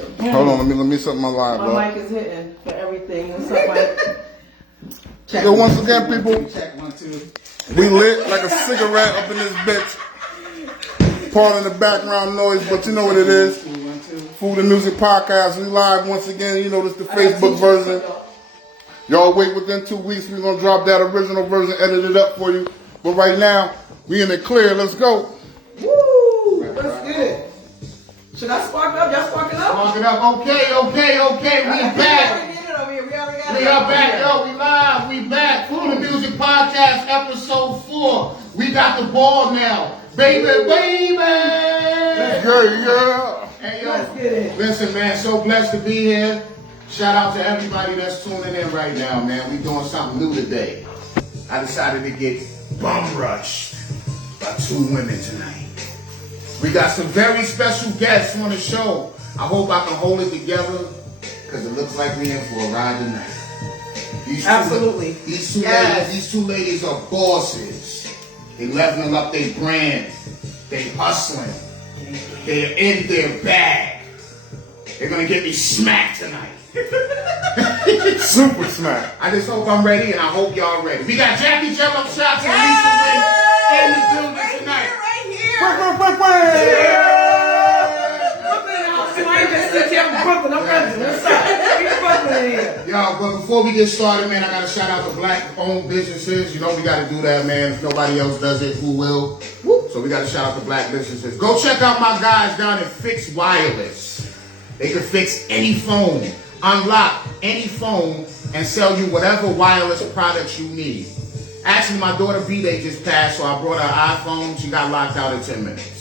Hold on, let me set my live up. My mic is hitting for everything. What's up, Mike? Check. Yo, once again, people, Check 1, 2. we lit like a cigarette up in this bitch. Pardon the background noise, but you know what it is. Food and Music Podcast. We live once again. You know this the Facebook version. Y'all wait within 2 weeks. We're gonna drop that original version, edited up for you. But right now, we in the clear. Let's go. Woo! Let's get it. Should I spark up? Y'all sparking up? Spark it up. Okay. We back. We are back, yo. We live. We back. Food and Music Podcast, episode 4. We got the ball now. Baby. Yeah. Hey, yo. Let's get it. Listen, man, so blessed to be here. Shout out to everybody that's tuning in right now, man. We doing something new today. I decided to get bum rushed by 2 women tonight. We got some very special guests on the show. I hope I can hold it together because it looks like we're in for a ride tonight. Absolutely. These two ladies are bosses. They leveling up their brand. They hustling. They're in their bag. They're gonna get me smacked tonight. Super smack. I just hope I'm ready and I hope y'all ready. We got Jackie JelloShots and Lesia Wynn in the building tonight. Right here. Yo, but before we get started, man, I gotta shout out to black-owned businesses. You know we gotta do that, man. If nobody else does it, who will? So we gotta shout out to black businesses. Go check out my guys down at Fix Wireless. They can fix any phone, unlock any phone, and sell you whatever wireless products you need. Actually, my daughter B-Day just passed, so I brought her iPhone. She got locked out in 10 minutes.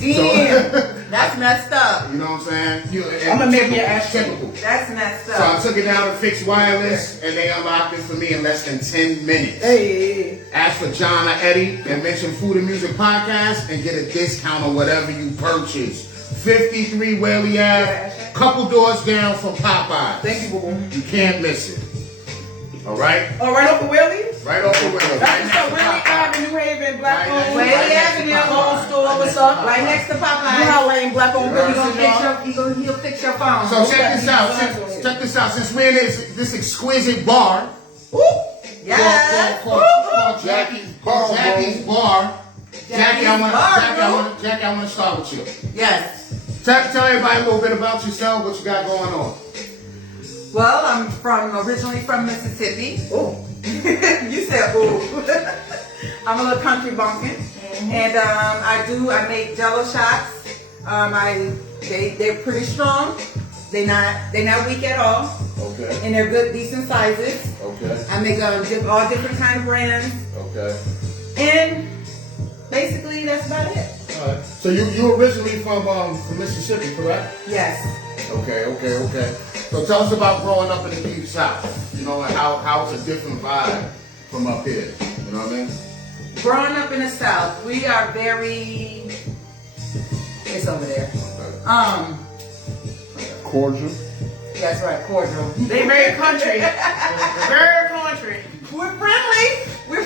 Damn, that's messed up. You know what I'm saying? I'm gonna make your ass typical. That's messed So I up. took it down to Fix Wireless, and they unlocked it for me in less than 10 minutes. Hey. Ask for John or Eddie and mention Food and Music Podcast and get a discount on whatever you purchase. 53 Whaley Ave, couple doors down from Popeyes. Thank you, boo. You can't miss it. All right? Oh, right off the Whaley? Right off the window. That's the Whaley Ave, New Haven, black owned. Whaley Avenue, owned store. What's up? Right next to You know how Popeyes. lame black owned businesses are. He'll fix your phone. So check this out. Check this out. Since we're in this exquisite bar, Yes. called Jackie's Bar. Jackie, I want to start with you. Yes. Tell everybody a little bit about yourself, what you got going on. Well, I'm originally from Mississippi. Oh. You said ooh. I'm a little country bumpkin, and I make JelloShots. They're pretty strong. They're not weak at all. Okay. And they're good, decent sizes. Okay. I make all different kind of brands, Okay. and basically that's about it. All right. So you originally from Mississippi, correct? Yes. Okay. So tell us about growing up in the Deep South. You know, and how it's a different vibe from up here. You know what I mean? Growing up in the South, we are very. It's over there. Okay. Cordial. That's right, cordial. They very country. Very country. We're friendly. We're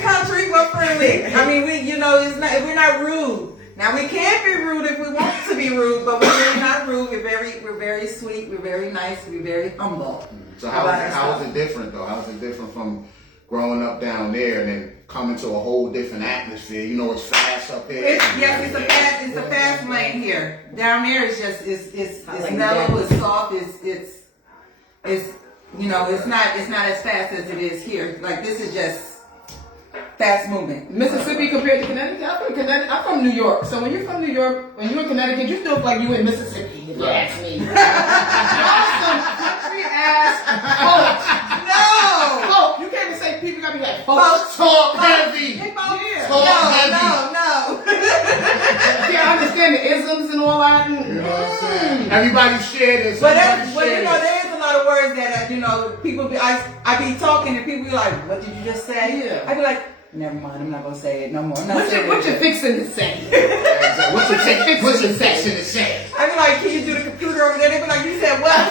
country, but friendly. I mean, we're not rude. Now we can be rude if we want to be rude, but we're really not rude. We're very sweet. We're very nice. We're very humble. So how is it different though? How is it different from growing up down there and then coming to a whole different atmosphere? You know, it's fast up here. It's a fast lane here. Down there it's just it's mellow, it's soft, it's not as fast as it is here. Like this is just fast moving. Mississippi compared to Connecticut? I'm from New York. So when you're from New York, when you're in Connecticut, you feel like you in Mississippi. If you ask me. Y'all some country ass folks. No! Folk. You can't even say people, you gotta be like folks. Talk heavy. Yeah. Talk heavy. No. Yeah, I understand the isms and all that. You know what I'm saying? Everybody share this. But there is a lot of words that people be. I be talking and people be like, "What did you just say?" Yeah. I be like, "Never mind, I'm not gonna say it no more." What you fixing to say? What's your fixing to say? I be like, "Can you do the computer over there?" They be like, "You said what?" You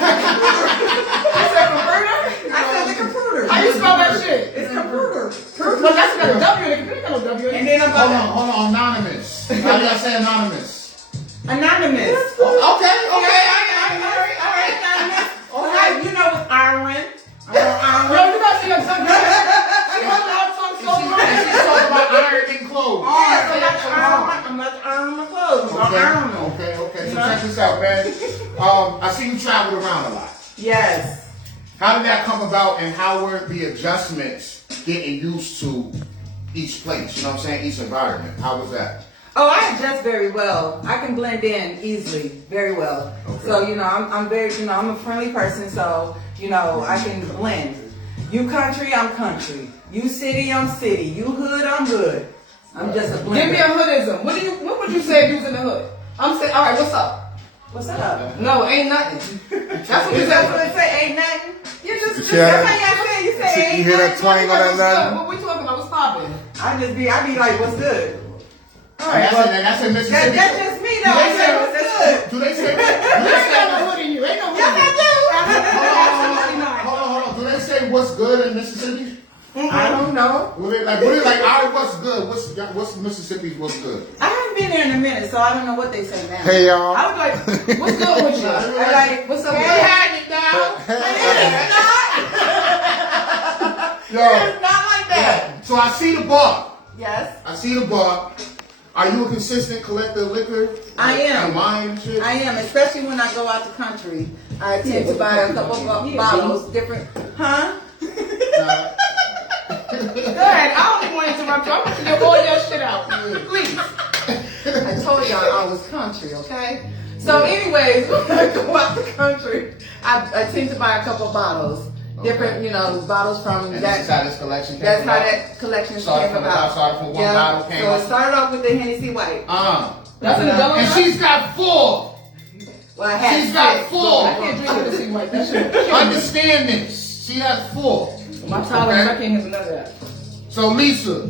said computer? I said the computer. How you spell that shit? It's computer. Well, that's got a W in it. Computer got no W in it. And then I'm Hold about on, anonymous. How do y'all say anonymous? anonymous. Okay. up, man. I see you traveled around a lot. Yes. How did that come about, and how were the adjustments getting used to each place? You know what I'm saying? Each environment. How was that? Oh, I adjust very well. I can blend in easily, very well. Okay. So, I'm very, I'm a friendly person, so, I can blend. You country, I'm country. You city, I'm city. You hood, I'm hood. I'm just a blender. Give me a hoodism. What would you say if you was in the hood? I'm saying, all right, what's up? What's up? No, ain't nothing. That's what you That's said. what I say, ain't nothing. You just That's how y'all say, you say ain't You hear that nothing. twang on that nothing? What we talking about? What's popping? I be like, what's good? All right, That's in Mississippi. That's just me though. I say, what's good? Do they say? there ain't got no hood in you. Ain't no hood in you. Hold on. Do they say what's good in Mississippi? I don't know. What they like? All right, what's good? What's Mississippi's what's good? I haven't been there in a minute, so I don't know what they say now. Hey y'all. I was like, what's good with you? I like, What's up? hey, had it down. Yo, It's not like that. so I see the bar. Yes, I see the bar. Are you a consistent collector of liquor? I am. And wine and shit? I am, especially when I go out the country. I tend to buy a couple of bottles, different, huh? Go ahead. I don't even want to interrupt you. I want you to get all your shit out. Please. I told y'all I was country, okay? So anyways, when I go out the country, I tend to buy a couple of bottles. Different, bottles from And that. this is how this collection came That's how about? that collection Started came from the about. top, started from one bottle, came So up. it started off with the Hennessy White. That's in the double And cup? she's got 4. Well, I had She's got six. 4. I can't drink it to see white. That shit. Understand this. She has 4. My tolerance, I can't handle none of that. So Lisa,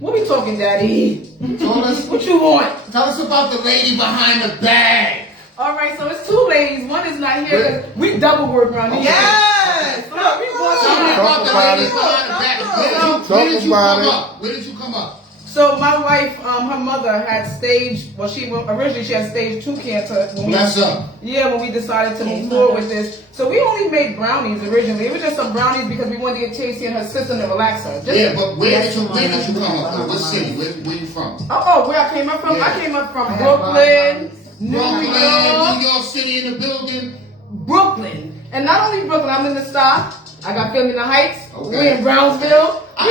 What we talking, Daddy? tell us What you want? about the lady behind the bag. All right, so it's 2 ladies. One is not here. 'Cause we double work around here. Yes! Look, we going Tell me somewhere. about the about lady it. behind the bag. Talk Where did you about come it. up? Where did you come up? So my wife, her mother had stage. Well, originally she had stage 2 cancer. When Bless her. Yeah, when we decided to move forward with this. So we only made brownies originally. It was just some brownies because we wanted to get Tasty and her sister to relax her. Just, Yeah, but where did you come up from? What city? Where you from? Oh, where I came up from? Yeah. I came up from Brooklyn, New Brooklyn, York, New York City in the building. Brooklyn. And not only Brooklyn, I'm in the Stop. I got family in the Heights. Okay. We in Brownsville. I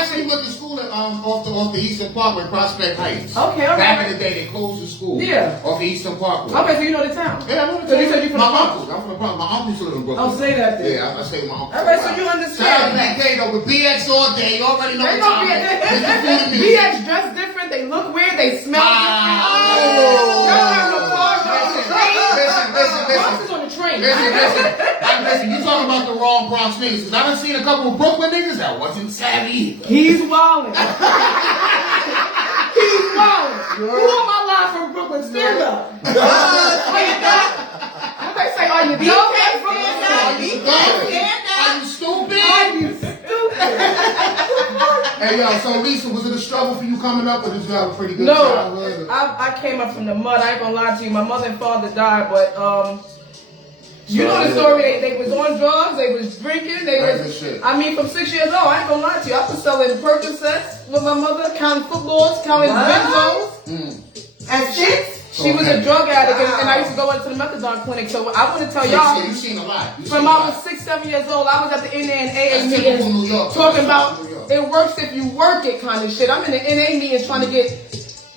actually went to school at, off the Eastern Parkway, Prospect Heights. Okay, all Back right. in the day, they closed the school. Yeah. Off the Eastern Parkway. Okay, so you know the town. Yeah, I know the So you town. said you from my the Bronx? uncle. I'm from the Bronx. My uncle used to live in Brooklyn. I'll say that then. Yeah, I say my uncle. All right, so you Shout out understand to that. BK though, with BX all day. You already know They what know time it is. It's the food and music. BX dressed different. They look weird. They smell different. Oh. Y'all don't have no cars. Y'all on the train. Listen. Bronx is on the train. Listen, you talking about the wrong Bronx niggas. Cause I done seen a couple of Brooklyn niggas that wasn't savvy. He's wildin'. He's wildin'. Who on my line from Brooklyn? Stand up. Stand up. What they say? Are you dumb? Are you stupid? Are you stupid? Hey yo, so Lisa, was it a struggle for you coming up, or did you have a pretty good No, childhood? I came up from the mud. I ain't gonna lie to you. My mother and father died, but you know the story. They was on drugs. They was drinking. They That's was. the shit. I mean, from 6 years old, I ain't gonna lie to you. I was selling Percocets with my mother, counting footballs, counting Benzos. At 6? She was a drug addict, and I used to go into the methadone clinic. So I want to tell So y'all. you seen a lot. You From seen a I lot. was 6, 7 years old, I was at the NA and AA That's typical New meetings York. talking about New York. it works if you work it kind of shit. I'm in the NA meetings trying to get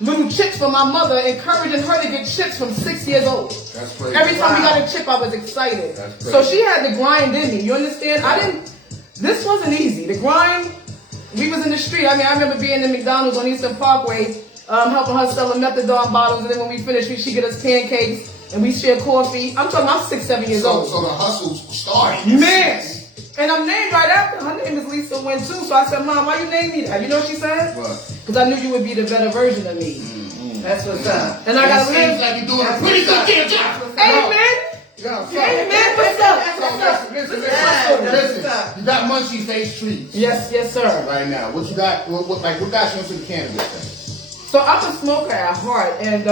little chips for my mother, encouraging her to get chips from 6 years old. That's crazy. Every time we got a chip, I was excited. That's crazy. So she had the grind in me. You understand? This wasn't easy. The grind, we was in the street. I mean, I remember being in McDonald's on Eastern Parkway, helping her sell the methadone bottles, and then when we finished, she get us pancakes, and we share coffee. I'm talking, I'm 6, 7 years old. So the hustle's starting. Man! And I'm named right after. Her name is Lisa Wynn too. So I said, Mom, why you name me that? You know what she said? What? Because I knew you would be the better version of me. That's what's up. And I It gotta seems live. like you're doing a pretty good damn job. Amen. Yeah, so, Amen. What's up? listen. You got Munchie face treats Yes, yes, sir. right now. What you got? What got you into the cannabis thing? So I'm a smoker at heart, and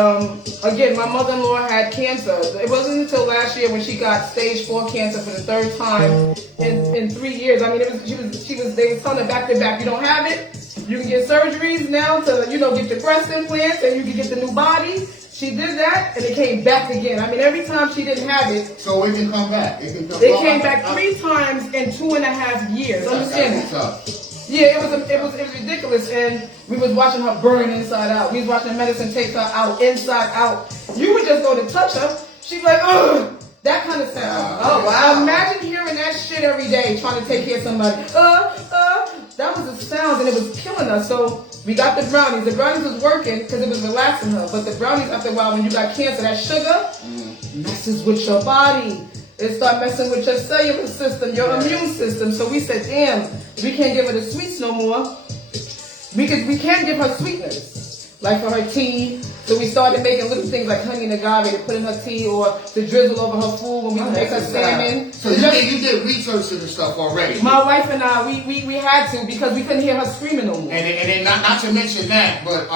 again, my mother-in-law had cancer. It wasn't until last year when she got stage 4 cancer for the 3rd time in 3 years. I mean, they were telling her back to back, you don't have it. You can get surgeries now to, get your breast implants, and you can get the new body. She did that, and it came back again. I mean, every time she didn't have it, So it can come back. It can come it came back 3 times in 2.5 years. Understand that? Yeah, it was ridiculous, and we was watching her burn inside out. We was watching medicine take her out, inside out. You would just go to touch her, she'd be like, ugh, that kind of sound. Oh, wow. Imagine hearing that shit every day, trying to take care of somebody. That was the sounds, and it was killing us. So we got the brownies. The brownies was working because it was relaxing her, but the brownies, after a while, when you got cancer, that sugar messes with your body. It start messing with your cellular system, your immune system. So we said, damn, we can't give her the sweets no more. We can't give her sweetness, like for her tea. So we started making little things like honey and agave to put in her tea, or to drizzle over her food when we make her salmon. So you did research to the stuff already. My wife and I, we had to, because we couldn't hear her screaming no more. And then not to mention that, but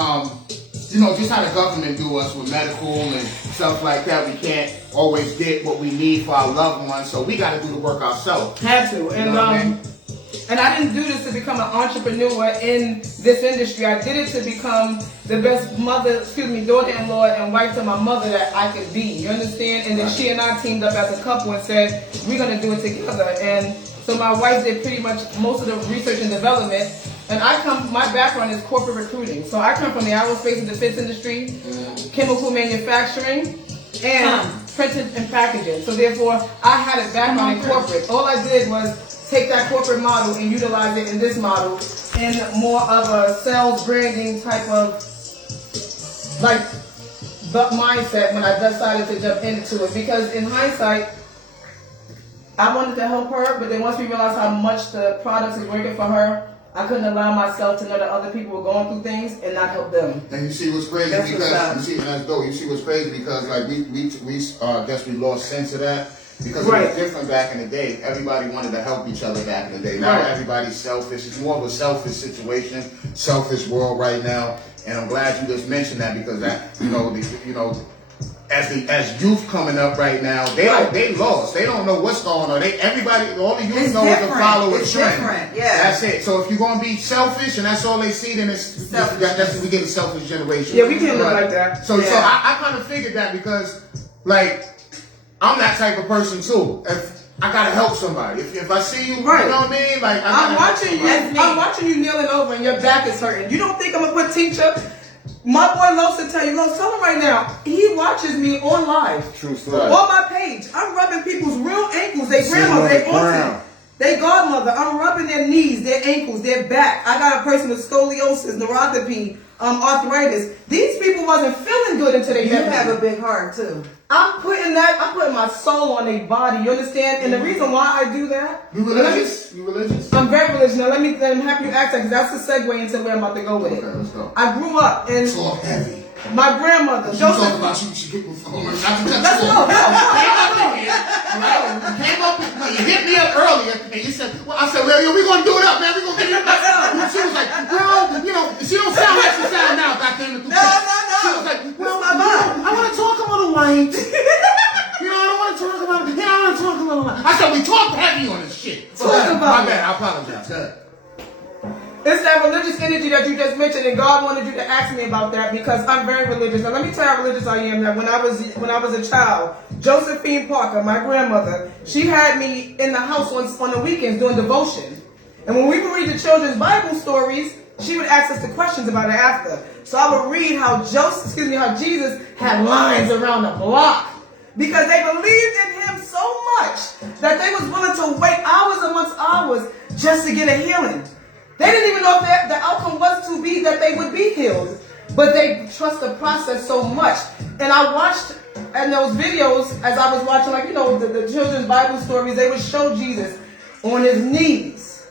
you know, just how the government do us with medical and stuff like that. We can't always get what we need for our loved ones, so we got to do the work ourselves. Had to, and and I didn't do this to become an entrepreneur in this industry. I did it to become the best mother, daughter-in-law and wife to my mother that I could be. You understand? And then she and I teamed up as a couple and said, we're going to do it together. And so my wife did pretty much most of the research and development. And my background is corporate recruiting. So I come from the aerospace and defense industry, chemical manufacturing, and printing and packaging. So therefore, I had a background in corporate. All I did was take that corporate model and utilize it in this model in more of a sales branding type of mindset when I decided to jump into it. Because in hindsight, I wanted to help her, but then once we realized how much the products is working for her, I couldn't allow myself to know that other people were going through things and not help them. And you see what's crazy You see what's crazy because like I guess we lost sense of that. Because it was different back in the day. Everybody wanted to help each other back in the day. Now everybody's selfish. It's more of a selfish situation, selfish world right now. And I'm glad you just mentioned that because that, as youth coming up right now, they lost. They don't know what's going on. All the youth know is to follow a trend. Yeah. That's it. So if you're gonna be selfish and that's all they see, then that's we get a selfish generation. Yeah, we can't live like that. So I kind of figured that because I'm that type of person too. If I gotta help somebody. If I see you, you know what I mean? Like I'm watching you kneeling over and your back is hurting. You don't think I'm gonna put teacher? My boy Los will tell you, Los, tell him right now, he watches me on live. True story. On my page. I'm rubbing people's real ankles, their grandmother, their auntie, their godmother. I'm rubbing their knees, their ankles, their back. I got a person with scoliosis, neuropathy, arthritis. These people wasn't feeling good until they met me. You have a big heart too. I'm putting my soul on their body, you understand? And the reason why I do that... You religious? I'm very religious. Now I'm happy you asked that because that's the segue into where I'm about to go with it. Okay, let's go. I grew up in... It's all heavy. My grandmother... You talking about you get with Let's go. You hit me up earlier and you said, well, I said, well, we gonna do it up, man. We gonna get it up. She was like, well, she don't sound like she sound now back then. No. She was like, well, I want to talk a little light. I don't want to talk about it. I want to talk a little light. I said, we talk heavy on this shit. My bad, I apologize. Go ahead. It's that religious energy that you just mentioned, and God wanted you to ask me about that because I'm very religious. Now let me tell you how religious I am. That when I was a child, Josephine Parker, my grandmother, she had me in the house on the weekends doing devotion. And when we would read the children's Bible stories, she would ask us the questions about it after. So I would read how Jesus had lines around the block. Because they believed in him so much that they was willing to wait hours amongst hours just to get a healing. They didn't even know if the outcome was to be that they would be healed. But they trust the process so much. And I watched in those videos, as I was watching, the children's Bible stories, they would show Jesus on his knees,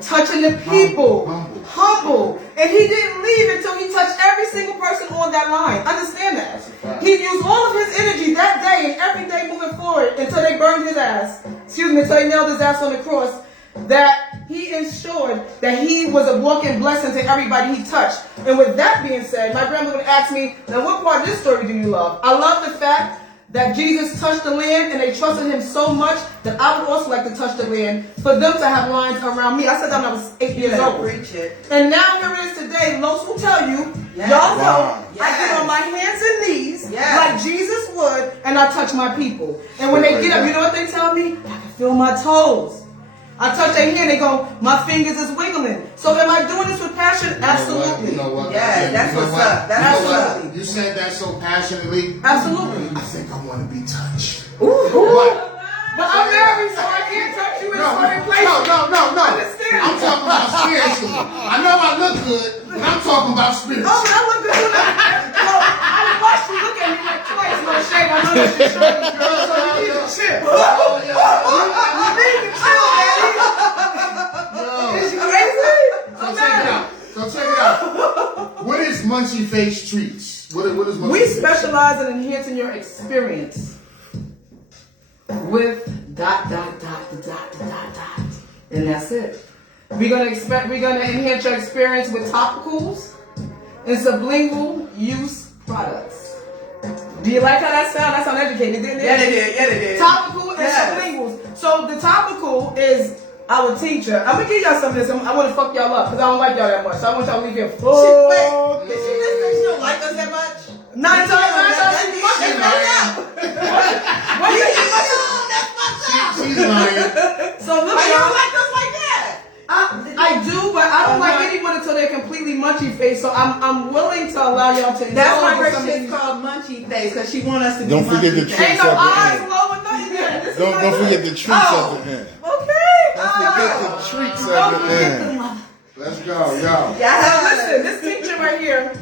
touching the people, humble. And he didn't leave until he touched every single person on that line. Understand that. He used all of his energy that day and every day moving forward until they burned his ass. Until he nailed his ass on the cross. That he ensured that he was a walking blessing to everybody he touched. And with that being said, my grandmother would ask me, now what part of this story do you love? I love the fact that Jesus touched the land and they trusted him so much that I would also like to touch the land for them to have lines around me. I said that when I was 8 years old. Preach it. And now here it is today. Los will tell you, Yes. y'all know, Wow. I get on my hands and knees Yes. like Jesus would and I touch my people. And when they get up, you know what they tell me? I can feel my toes. I touch their hand, they go, my fingers is wiggling. So am I doing this with passion? Absolutely. You know what? Yeah, that's what's up. That's what's up. You said that so passionately. Absolutely. I think I want to be touched. But I'm married, so I can't touch you in certain places. No. Understand? I'm talking about spiritually. I know I look good, but I'm talking about spiritually. Oh, that look good. I didn't watch you look at me like twice. No shame. I know that you're showing this girl, so you need to chill. You need to chill, man. Is you crazy? I'm married. So check it out. What is Munchie Face Treats? What is Munchie We Face? specialize in enhancing your experience with ... And that's it. We're gonna enhance your experience with topicals and sublingual use products. Do you like how that sound? That sound educated, didn't it? Yeah, they did. Yeah, they did. Topical and Yes. sublinguals. So the topical is our teacher. I'm gonna give y'all some of this. I want to fuck y'all up because I don't like y'all that much. So I want y'all to leave here. Wait, did she just say she don't like us that much? Not until She's lying. She's lying. So look, Why you don't y'all. like us like that? I do, but I don't like anyone until they're completely munchy face. So I'm willing to allow y'all to. That's why indulge in her some of shit's these- called Munchie Face, because she want us to be Don't forget the munchy treats Ain't no at the eyes end. low and nothing there. This is Don't like- forget the treats at the end. Okay. Don't forget the treats at the end. Let's go, yo. Yeah. Listen, this tincture right here,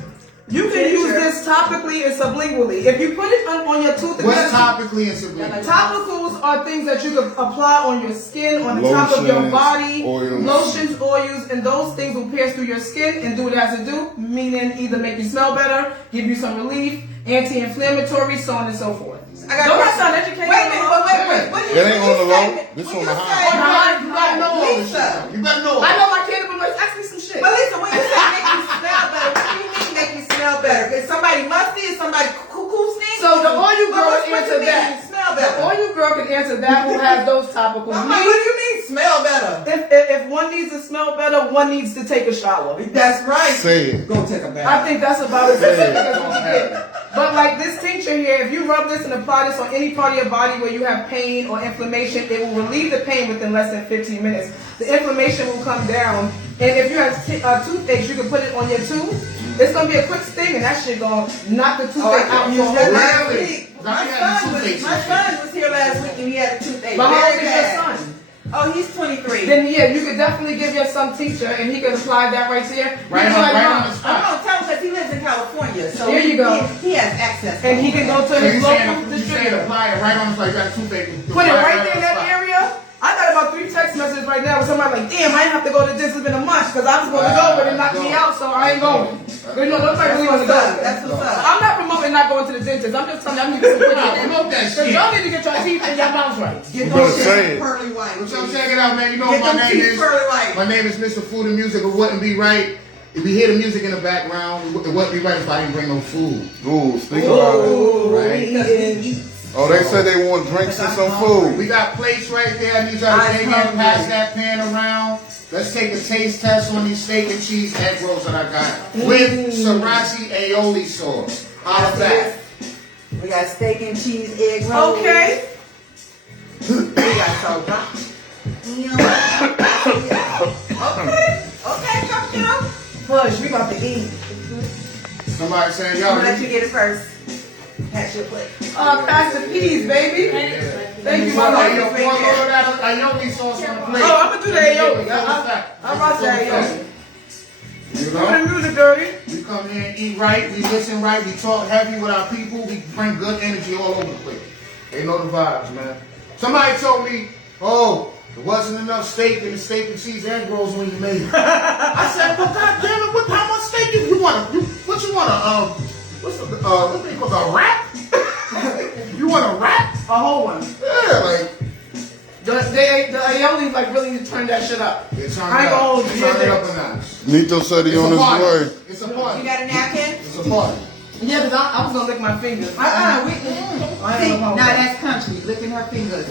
you can use this topically and sublingually. If you put it on your tooth, What's topically and subliminally? topicals are things that you can apply on your skin, on the top of your Lotions, body, oils. lotions, oils, and those things will pierce through your skin and do what it has to do, meaning either make you smell better, give you some relief, anti-inflammatory, so on and so forth. I got Don't a that sound question. educated? Wait a minute, wait. What It ain't on the low. This When on you the high. say- On the high, You better know all this Lisa. shit. You better know all I this. know my kid, but ask me some shit. But listen, when you say make you smell better, what do you mean make you smell better? Is somebody musty? Is somebody cuckoo stink? So the oil girl What can do answer you mean that. you smell The better? oil girl can answer that who has those topicals. I'm like, what do you mean smell better? If one needs to smell better, one needs to take a shower. That's right. Say it. Go take a bath. I think that's about as specific Yeah. as we can get. But like this tincture here, if you rub this and apply this on any part of your body where you have pain or inflammation, it will relieve the pain within less than 15 minutes. The inflammation will come down. And if you have toothaches, you can put it on your tooth. It's going to be a quick sting and that shit going to knock the toothache out. used that last Really? week. Now you had the toothache. My son was here last week and he had a toothache. But how old Very is your bad. son? Oh, he's 23. Then yeah, you could definitely give your son tincture and he can apply that right there. Right You on, can be like, right "Mom," on the I'm spot. gonna tell him because he lives in California, so There you go. He has access. and he can go to So his you local saying distributor. apply it right on, like that toothache. Put it right there in that area. I got about 3 text messages right now with somebody like, damn, I didn't have to go to this. It's been a month because I was supposed to go, but it knocked me out, so I ain't going. You know, nobody really want to go. That's what's up. I'm not promoting not going to the dentist. I'm just telling you, I need some quick Nah, promote that Because shit. y'all need to get your teeth and your mouths right. Get better those say it. pearly white. So check it out, man. You know Get what my them name teeth is? pearly white. My name is Mr. Food and Music. It wouldn't be right. If we hear the music in the background, it wouldn't be right if I didn't bring no food. Ooh, think about it. Right? Oh, they said they want drinks and some food. We got plates right there. I need y'all to take in, pass that pan around. Let's take a taste test on these steak and cheese egg rolls that I got with sriracha aioli sauce. Out of that. We got steak and cheese egg rolls. Okay. We got so Okay, come down. Push, we about to eat. Somebody saying, I'm y'all. gonna let you get it first. Pass your plate. Pass the peas, baby. Thank you, my Hey, yo, love. pour a little of that aioli sauce on the plate. Oh, I'm gonna do the aioli. I'm about to aioli. You Put know? the music dirty. We come here and eat right, we listen right, we talk heavy with our people, we bring good energy all over the place. They know the vibes, man. Somebody told me, oh, there wasn't enough steak in the steak and cheese egg rolls when you made it. I said, well, God damn it, how much steak you want? What you want? What they call a wrap? You want a wrap? A whole one. Yeah, like, The aioli like really turned that shit up. it's on I ain't gonna hold you. Turn it up a notch. Nito said he It's on a his party. way. It's a You party. got a napkin? It's a party. Yeah, because I was going to lick my fingers. See, now that's country, licking her fingers.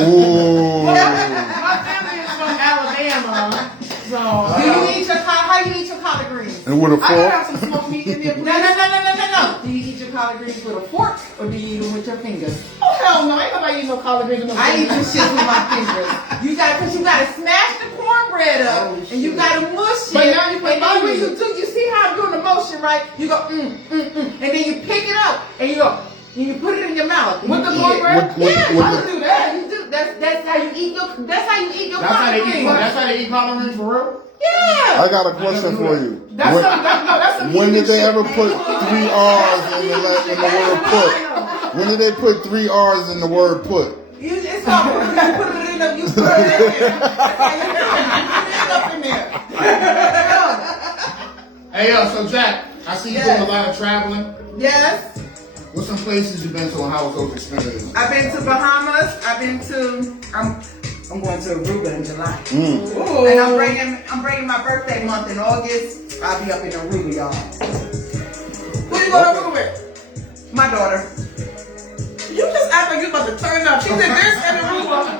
Ooh. My family is from Alabama. So, Do you eat your how you eat your collard greens? And with a I could fork? have some smoked meat in there. No. Do you eat your collard greens with a fork or do you eat them with your fingers? Oh, hell no. Ain't nobody eat no collard greens with no I eat fingers. this shit with my fingers. Cause you gotta smash the cornbread up and you gotta mush it. But now you put and then when onions. you see how I'm doing the motion, right? You go and then you pick it up and you go and you put it in your mouth. With the cornbread? Yeah, with I the- do that. You do that's how you eat your That's how collard they eat. greens. That's how they eat collard greens for real. Yeah. I got a question for you. That's some When did heathen they shit. ever put 3 R's in the word put? When did they put 3 R's in the word put? It's not you put it in the you put it in there. That's how you do it. You put it up in there. Hey yo, so Jack, I see you doing a lot of traveling. Yes. What's some places you've been to and how was those experiences? I've been to Bahamas. I'm going to Aruba in July. Ooh. And I'm bringing my birthday month in August. I'll be up in Aruba, y'all. Who you going to Aruba with? My daughter. You just act like you about to turn up. She did this in Aruba.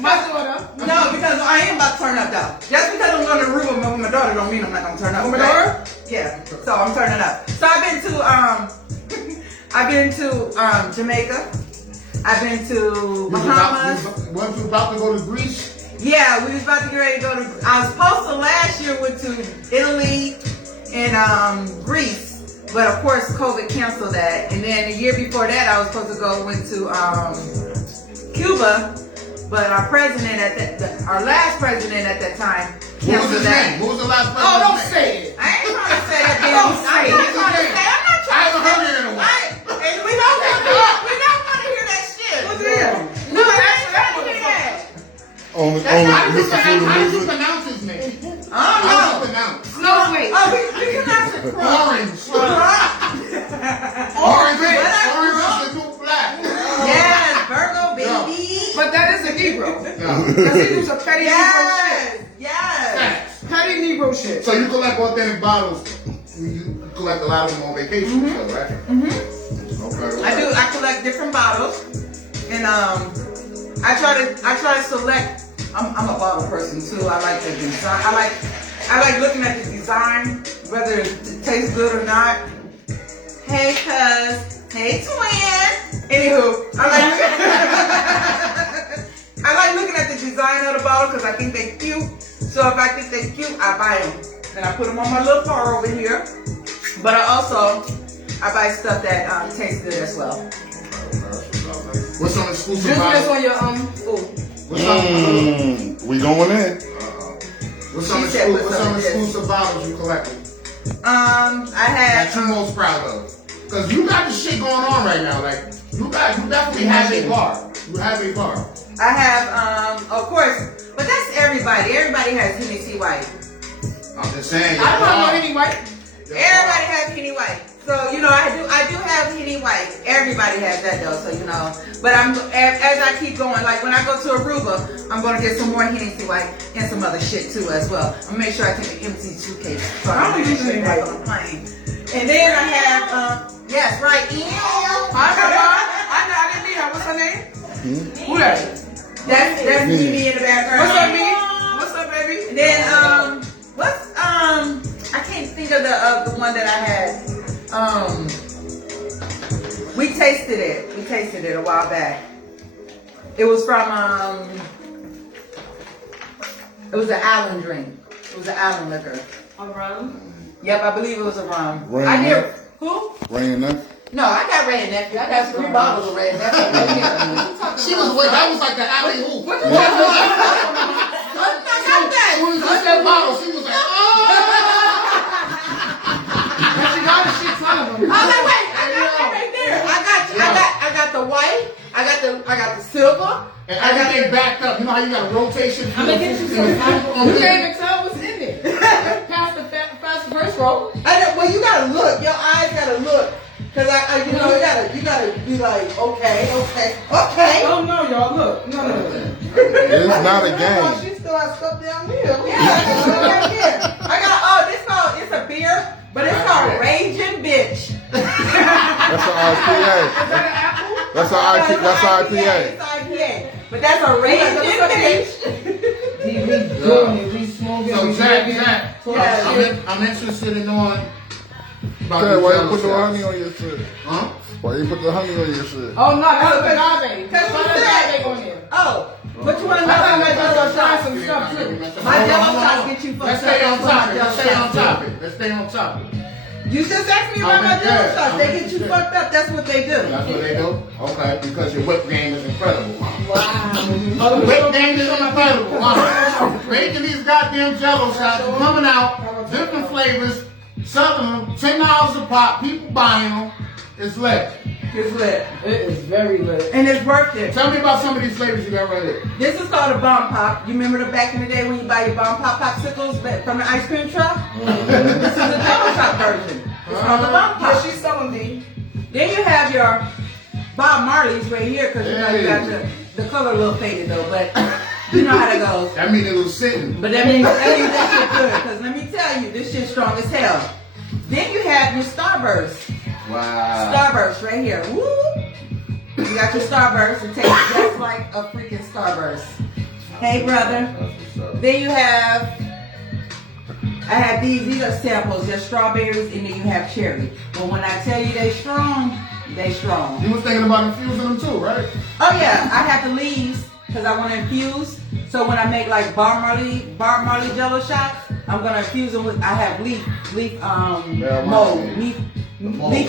My daughter. No, because I am about to turn up though. Just because I'm going to Aruba with my daughter don't mean I'm not going to turn up. With my daughter? Yeah. So I'm turning up. So I've been to Jamaica. I've been to Bahamas. Weren't you about to go to Greece? Yeah, we was about to get ready to go to. I was supposed to last year went to Italy and Greece, but of course COVID canceled that. And then the year before that, I was supposed to went to Cuba, but our president our last president at that time What was canceled his that. name? What was the last Oh, don't president's name? say it. I ain't trying to say that. Don't say it. I'm not trying to say. I'm not I trying haven't to heard it in a while. And we don't want to hear that shit. What's it? No, I ain't trying to hear that. Only How Mr. Food and did you Music. pronounce his name? I How don't did you know. pronounce? Snowflake. Oh, we can have it. Orange. Orange is the new black. Yes, Virgo baby. But that is a Negro. Yeah. Because he do some petty Negro shit. Yes. Facts. Petty Negro shit. So you collect authentic bottles. You collect a lot of them on vacation, so, right? Okay. I do. I collect different bottles, and I try to select. I'm a bottle person too. I like the design. I like looking at the design, whether it tastes good or not. Hey, cuz. Hey, twin. Anywho, I like looking at the design of the bottle because I think they're cute. So if I think they're cute, I buy them. And I put them on my little bar over here. But I buy stuff that tastes good as well. What's some exclusive Just this bottles? on your food. We going in. What's some She said what's exclusive bottles you collected? I That have you're most proud of? Because you got the shit going on right now. Like you definitely have a bar. You have a bar. I have of course, but that's everybody. Everybody has Hennessy White. I'm just saying. I don't know any white. Everybody has Henny White. So I do have Henny White. Everybody has that though. So but as I keep going, like when I go to Aruba, I'm gonna get some more Hennessy White and some other shit too as well. I'm gonna make sure I take an empty suitcase so I can make sure back on the plane. And then I have yes, right. I didn't meet her. What's her name? Who that is? That's Mimi in the background. What's up, B? What's up, baby? And then I can't think of the one that I had. We tasted it. We tasted it a while back. It was from it was an Allen drink. It was an Allen liquor. A rum? Yep, I believe it was a rum. Ray I and did. Nephew. Who? Ray and Nephew. No, I got Ray and Nephew. I got 3 bottles of Ray and Nephew. She was with. That was like the alley hoop. What you talking about? When you said bottle, she was like, oh. She got a shit ton of them. I was like, wait, I got that right there. I got the white. I got the silver. And everything backed up. You know how you got a rotation? I'm gonna get you some. You can't even tell what's in it. Past the first row. Well, you gotta look. Your eyes gotta look. Cause you gotta be like, okay. Oh no, y'all, look. No. It's not a game. She still has stuff down here. Yeah, right here. I got, it's a beer. But it's called Raging Bitch. That's an IPA. Is that an apple? That's an IPA. It's IPA. But that's a Raging Bitch. We doing it. We smoking. So We Jack, drinking. I'm interested in knowing about Okay, the why you Jello put the shots. honey on your shit? Huh? Why you put the honey on your shit? Oh no, that's a agave. Because Put we an said- agave on there. Oh, what you want to know I thought about my my Jello brother tried shots? some stuff too. My Jello shots get you fucked Let's up. stay on That's what my topic. Jello Let's stay on shots do. topic. Let's stay on topic. You just asked me about my Okay, Jello yeah. shots. They get you fucked up. That's what they do. That's what they do? Okay, because your whip game is incredible, huh? Wow. Whip game is incredible, huh? Making these goddamn Jello shots, coming out, different flavors, selling them, $10 a pop, people buying them. It's lit. It's lit. It is very lit. And it's worth it. Tell me about some of these flavors you got right here. This is called a bomb pop. You remember the back in the day when you buy your bomb pop popsicles from the ice cream truck? This is the Jello shot version. It's called the bomb Yeah, pop. she's selling the. Then you have your Bob Marley's right here because you know you got the color a little faded though, but you know how that goes. That means it was sitting. But that means that shit good because let me tell you, this shit's strong as hell. Then you have your Starburst. Wow. Starburst right here. Woo! You got your Starburst. It tastes just like a freaking Starburst. Hey, brother. Then you have, I have these are samples. There's strawberries and then you have cherry. But when I tell you they strong, they strong. You was thinking about infusing them too, right? Oh yeah, I have the leaves because I want to infuse. So when I make like Bob Marley Jello shots, I'm gonna infuse them with. I have leaf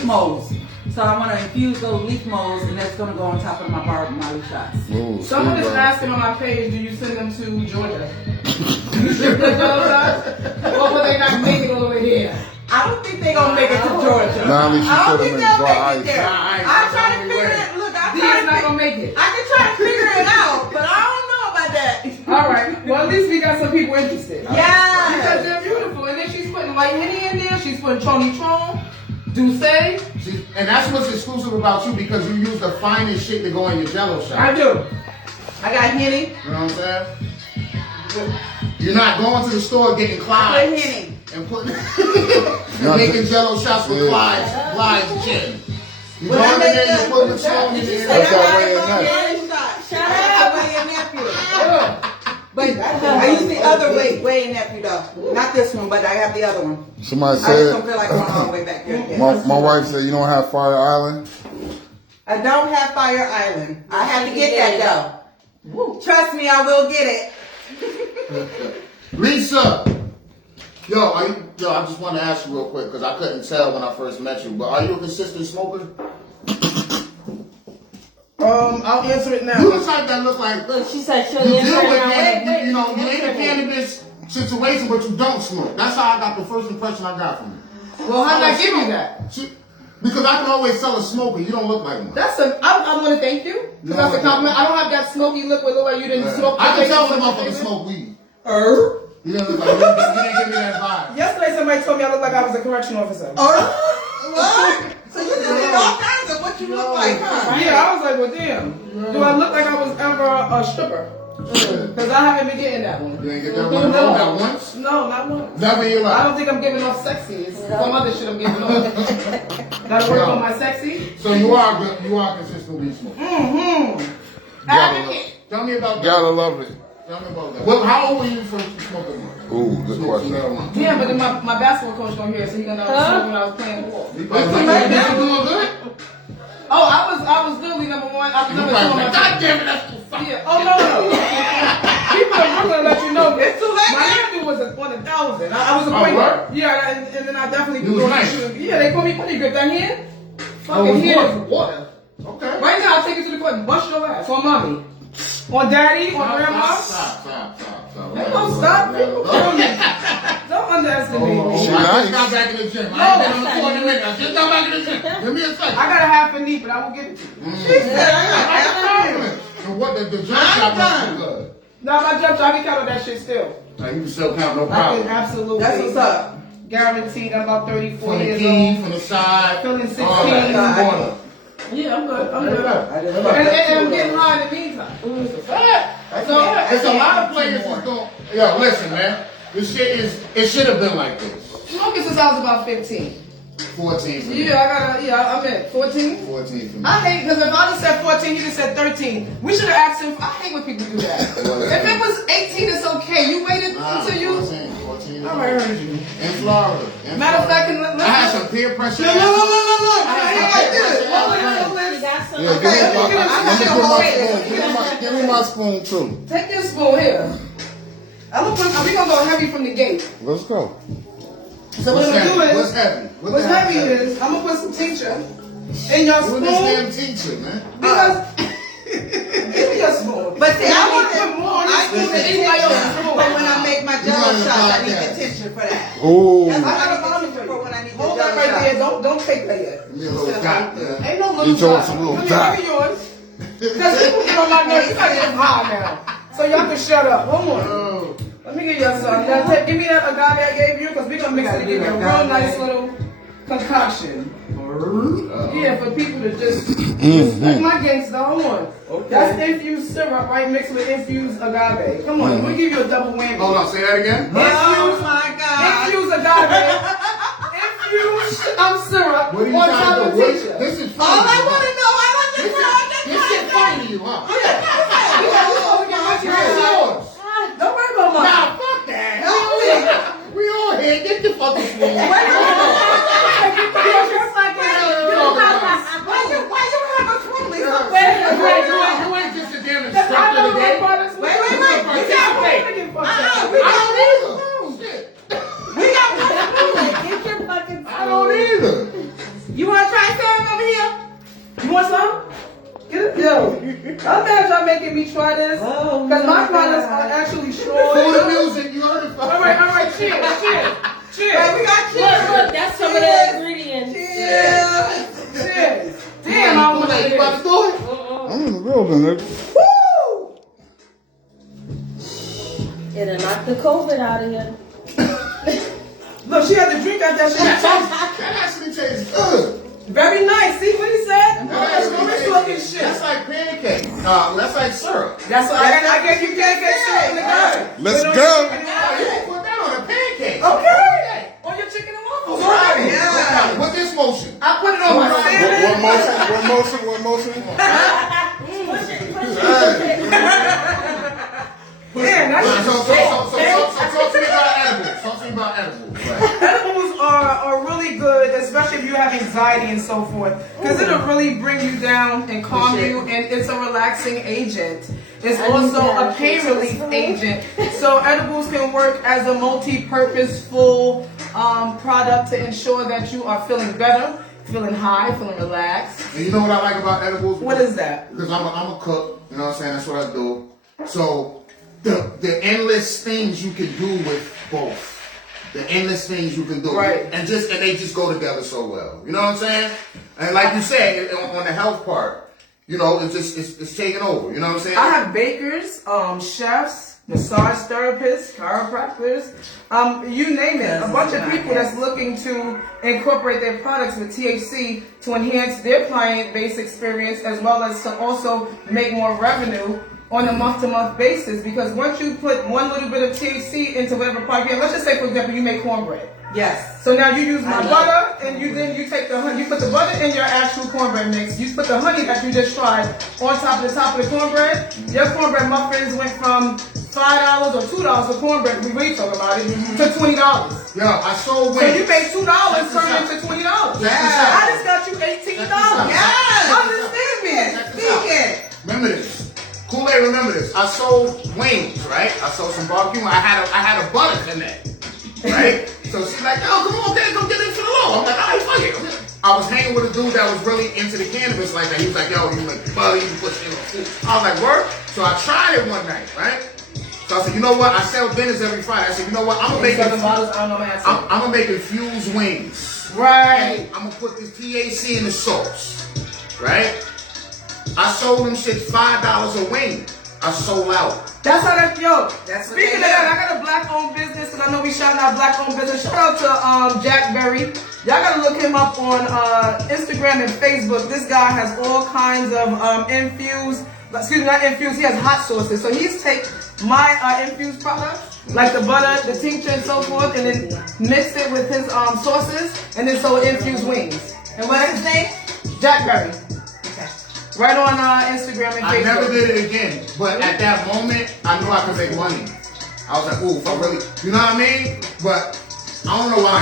molds. So I want to infuse those leaf molds, and that's gonna go on top of my Bob Marley shots. Ooh, Someone is Steve, asking on my page, do you send them to Georgia? You ship the Jello shots? Or will they not make it all the way here? I don't think they're gonna make it to Georgia. Nah, at least you I don't put think them in they'll dry make ice. it there. Dry ice, I'm that's trying the to only figure way. it. Look, I'm Dia's trying not to gonna make it. I can try to figure it out, but I don't know about that. All right. Well, at least we got some people interested. Because Yeah. they're beautiful. And then she's putting White Henny in there. She's putting Tron, Douce. And that's what's exclusive about you because you use the finest shit to go in your Jello shot. I do. I got Henny. You know what I'm saying? You're not going to the store getting I put Clyde's Henny. and putting and making Jello shots with Clyde's gin. You When go I in make there, you the- put the song in Did you there. say That's that I way got at night. Henny shot? Shout out to Way and Nephew. But I use the other Way and Nephew though. Not this one, but I have the other one. Somebody I just don't said, feel like going all the way back there. my wife said, you don't have Fire Island? I don't have Fire Island. I have to get that though. Trust me, I will get it. Lisa, I just want to ask you real quick because I couldn't tell when I first met you. But are you a consistent smoker? I'll answer it now. You the type that look like Look, she said she'll you answer deal it with now. cannabis. You know, you Answer ain't a it. cannabis situation, but you don't smoke. That's how I got the first impression I got from you. Well, how did I give you that? Because I can always tell a smoker, you don't look like one. I want to thank you. Because that's a compliment. I don't have that smoky look where it look like you didn't smoke. I can tell when a motherfucker smoke weed. You didn't look like you didn't give me that vibe. Yesterday somebody told me I look like I was a correction officer. What? So you just did all kinds of what you look like, huh? Yeah, I was like, well, damn. Do I look like I was ever a stripper? Because I haven't been getting that one. You ain't get that one not once? No, not once. Never in your I life. don't think I'm giving off sexy. It's some other shit I'm giving off. Gotta work on my sexy. So you are a consistent weed smoker. Advocate. Tell me about that. Gotta love it. Tell me about that. Well, how old were you first smoking? Ooh, good question. Yeah, but then my basketball coach don't hear, so he gonna know I was smoking when I was playing ball. You doing good? Oh, I was literally number one. I was number two on my God team. damn it, that's too fucking. Yeah. Oh no. People in Brooklyn let you know. It's too late. My handle was 1,000. I was a Oh, point word? guard. Yeah, and then I definitely You was go nice. shoot. Yeah, they call me pretty good. That hand, Oh, fucking it was hand is water. Okay. Right now, I'll take you to the court and bust your ass on mommy, on daddy, on grandma. Stop. They don't stop. People kill me. Don't underestimate me. She I nice. just got back in the gym. I ain't been on the court in a minute. I just got back in the gym. Give me a second. I got a half a knee, but I will give it to you. So what the jump shot was too good. Now my jump shot, I can count that shit still. Like you can still count, no I can problem. absolutely. That's what's up. Guaranteed. I'm about 34 From the years key, old. from the side. Feeling 16. all that. Water. Yeah, I'm good. I'm There you good. go. And I'm getting high in the meantime. So It's a lot of players that's going. Yo, listen, man. This shit it should have been like this. Smoking since I was about 15. 14 for me. Yeah, I'm at 14. 14 for me. I hate, because if I just said 14, you just said 13. We should have asked him. I hate when people do that. If it was 18, it's okay. You waited until you. 14. I heard you. In Florida. Matter of fact, I had some peer pressure. Look. Give me my spoon too. Take this spoon here. We're gonna go heavy from the gate. Let's go. So what I'm gonna do is, What's heavy? what's heavy is, I'm gonna put some tincture in your Who spoon. this damn teacher, man? Because, give me your spoon. But see, I want to put more on your spoon than anybody else's spoon. But when I make my JelloShots, I need podcast. the tincture for that. Ooh. I I got a need bottle the for tincture for you. when I need the Hold that right there. JelloShots. Don't take that yet. Give me a little dot, man. Ain't no little Get yours dot. a little Give me dot. yours. Because people get on my nerves. You gotta get high now. So y'all can shut up. Hold on. Let me give you some. Now, give me that agave I gave you, because we're gonna mix it to give you a real nice little concoction. Yeah, for people to just like my gangster. Hold on. Okay. That's infused syrup, right? Mixed with infused agave. Come on, we'll give you a double whammy. Hold on, say that again. Oh my God. Infused agave. Infused syrup. What are you on trying top to of do? teacher. This is All funny. I want to know, This shit funny to you, huh? Don't worry about mine. Nah, fuck that. We all here. Get the fucking spoon. You ain't just a damn instructor today. I don't either. You want to try some over here? You want some? Get it? Yo, I'm mad y'all making me try this. Because my products are actually strong. For the music, you heard it. All right, cheers. Right, we got cheers. Look, that's some of the ingredients. Cheers. Damn, I want You about to do it? I'm in the building, nigga. Woo! It'll knock the COVID out of here. Look, she had to drink out that shit. That actually tastes good. Very nice. See what he said? That's That's looking shit. That's like pancake. That's like syrup. That's what I gave you pancake syrup in the garden. Let's go. Oh, you can put that on a pancake. Okay. On your chicken and waffles. Right. Yeah. With this motion. I put it on my salmon. What motion? Yeah, that's So talk to me about edibles. Talk to me about edibles. Right. Edibles are really good, especially if you have anxiety and so forth, because it'll really bring you down and calm you, and it's a relaxing agent. It's also a pain relief agent. So edibles can work as a multi-purposeful product to ensure that you are feeling better, feeling high, feeling relaxed. And you know what I like about edibles? What is that? Because I'm a cook. You know what I'm saying? That's what I do. So the endless things you can do with both. The endless things you can do. Right. And they just go together so well. You know what I'm saying? And like you said, on the health part, you know, it's taking over. You know what I'm saying? I have bakers, chefs, massage therapists, chiropractors, you name it. A bunch of people that's looking to incorporate their products with THC to enhance their client base experience, as well as to also make more revenue on a month-to-month basis. Because once you put one little bit of THC into whatever product, let's just say, for example, you make cornbread. Yes. So now you use my butter, and you take the honey, you put the butter in your actual cornbread mix. You put the honey that you just tried on top of the cornbread. Your cornbread muffins went from $5 or $2 for cornbread, we really talking about it, to $20. Yo, I sold So Wynn. you made $2 turn into $20. Yeah. I just got you $18. Yes. Understand me? Speak it. Remember this. Kool-Aid, remember this. I sold wings, right? I sold some barbecue. I had a butter connect, right? So she's like, yo, come on, Dad, come get into the low. I'm like, all right, fuck it. I was hanging with a dude that was really into the cannabis like that. He was like, yo, you like butter, you can put shit on food. I was like, word? So I tried it one night, right? So I said, you know what? I sell dinners every Friday. I said, you know what? I'm gonna make infused wings. Right. I'm gonna put this THC in the sauce, right? I sold them shit $5 a wing. I sold out. That's how that, yo. That's what Speaking of they that, do. I got a black-owned business, because I know we shouting out black-owned business. Shout out to Jack Berry. Y'all gotta look him up on Instagram and Facebook. This guy has all kinds of infused excuse me, not infused, he has hot sauces. So he's take my infused products, like the butter, the tincture and so forth, and then mix it with his sauces, and then so infused wings. And what is his name? Jack Berry. Okay. Right on Instagram and I Facebook. never did it again, but at that moment, I knew I could make money. I was like, ooh, if I really, you know what I mean? But I don't know why.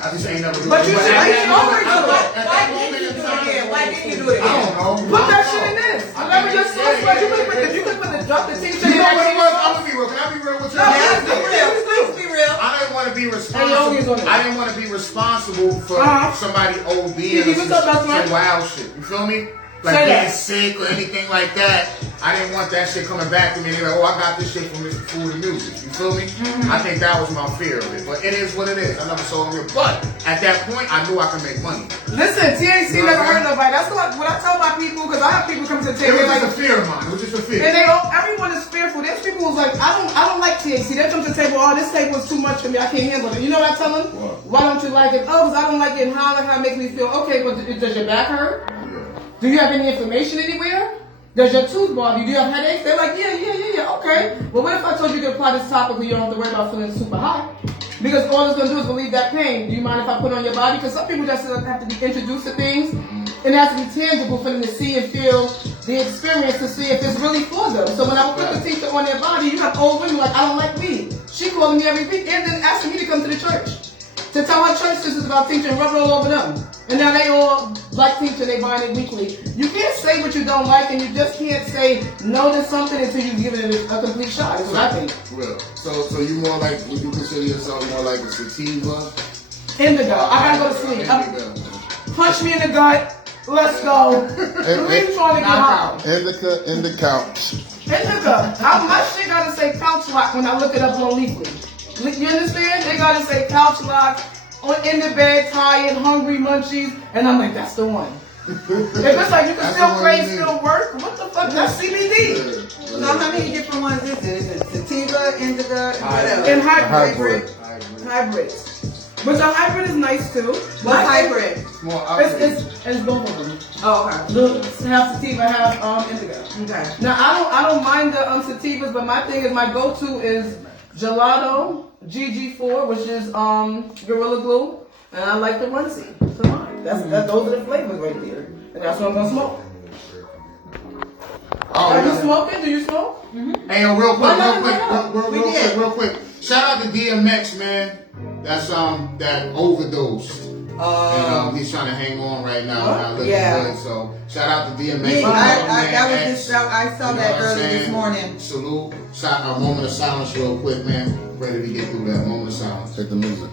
I just ain't never do it. But you should at make that it moment- over to at it. that moment in time, Why didn't you do it I again? don't know. Put that shit in this. Remember your sauce, but you could put the, drop the tincture You in know what it was? that. I'm gonna be real. Can I be real with you? No, Yeah, please be real. Please be real. I didn't want to be Hey, yo, he's responsible. on it. I didn't want to be responsible for somebody OD You or can talk about some that. wild shit. You feel me? Like Say getting that. sick or anything like that. I didn't want that shit coming back to me. They're like, oh, I got this shit from Mr. Food and Music. You feel me? I think that was my fear of it. But it is what it is. I never sold them. But at that point, I knew I could make money. Listen, THC You know never what hurt I'm saying? nobody. That's what I tell my people, because I have people come to the It table was like, just a fear of mine. It was just a fear. and they all, everyone is fearful. There's people who's like, I don't like THC. They come to the table, oh, this table is too much for me. I can't handle it. You know what I tell them? What? Why don't you like it? Oh, because I don't like it. And how it makes me feel. Okay, but does your back hurt? Do you have any inflammation anywhere? Does your tooth bother you? Do you have headaches? They're like, yeah, okay. Well, what if I told you to apply this topically? You don't have to worry about feeling super high. Because all it's going to do is relieve that pain. Do you mind if I put it on your body? Because some people just have to be introduced to things. And it has to be tangible for them to see and feel the experience to see if it's really for them. So when I would put the tincture on their body, you have old women like, I don't like weed. She calling me every week and then asking me to come to the church. To tell her church this is about tincture and rub it all over them. And now they all like tincture, they buying it weekly. You can't say what you don't like, and you just can't say no to something until you've given it a complete shot, is what I think. Real. So you more like, would you consider yourself more like a sativa? Indigo. I gotta go to sleep. Punch me in the gut. Let's go. Really trying to get high. Indica in the couch. Indigo. My shit gotta say couch lock when I look it up on Leafly. You understand? They gotta say couch lock, in the bed, tired, hungry, munchies, and I'm like, that's the one. If it's like you can That's still the one pray, you need. still work, what the fuck? That's CBD. So how many different ones is it? Is it sativa, indica, and what else? And Hybrid. hybrids. But the hybrid is nice too. What hybrid? More It's both of them. Oh, okay. Look, half sativa, half indigo. Okay. Now I don't mind the sativas, but my thing is my go-to is gelato GG4, which is Gorilla Glue, and I like the Runcie. Come on, those are the flavors right there, and that's what I'm gonna smoke. Are you smoking? Do you smoke? Hey, yo, real quick, No. real quick. Shout out to DMX, man. That's that overdosed. And he's trying to hang on right now. Not looking good. So shout out to DMX. Yeah, I saw You know that what I'm early this saying? morning. Salute. A moment of silence real quick, man. Ready to get through that moment of silence. Take the music.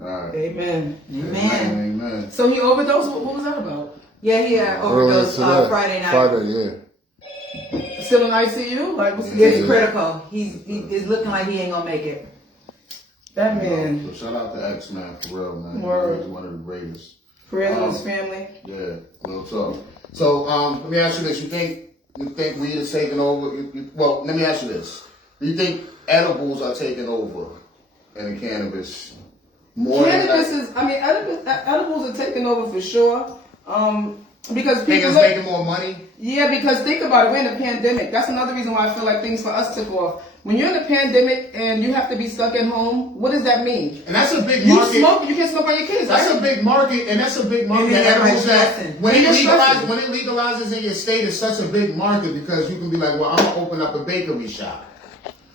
All right. Amen. Amen. Amen. So he overdosed. What was that about? Yeah, he overdosed Friday night. Friday, yeah. Still in ICU? Like what's the It's deal? critical. He's looking like he ain't gonna make it. That man. So shout out to X, man, for real, man. Word. He's one of the greatest. Prayers on his family. Yeah, real talk. So, let me ask you this: you think weed is taking over? Well, let me ask you this: do you think edibles are taking over in the cannabis more? Cannabis is. I mean, edibles are taking over for sure. Because Think people it's look. making more money? Yeah, because think about it. We're in a pandemic. That's another reason why I feel like things for us took off. When you're in a pandemic and you have to be stuck at home, what does that mean? And that's a big You market. smoke, you can't smoke on your kids. That's right? a big market, and that's a big market. Yeah, The edibles that stressing. when You're it legalizes in your state, it's such a big market because you can be like, well, I'm gonna open up a bakery shop.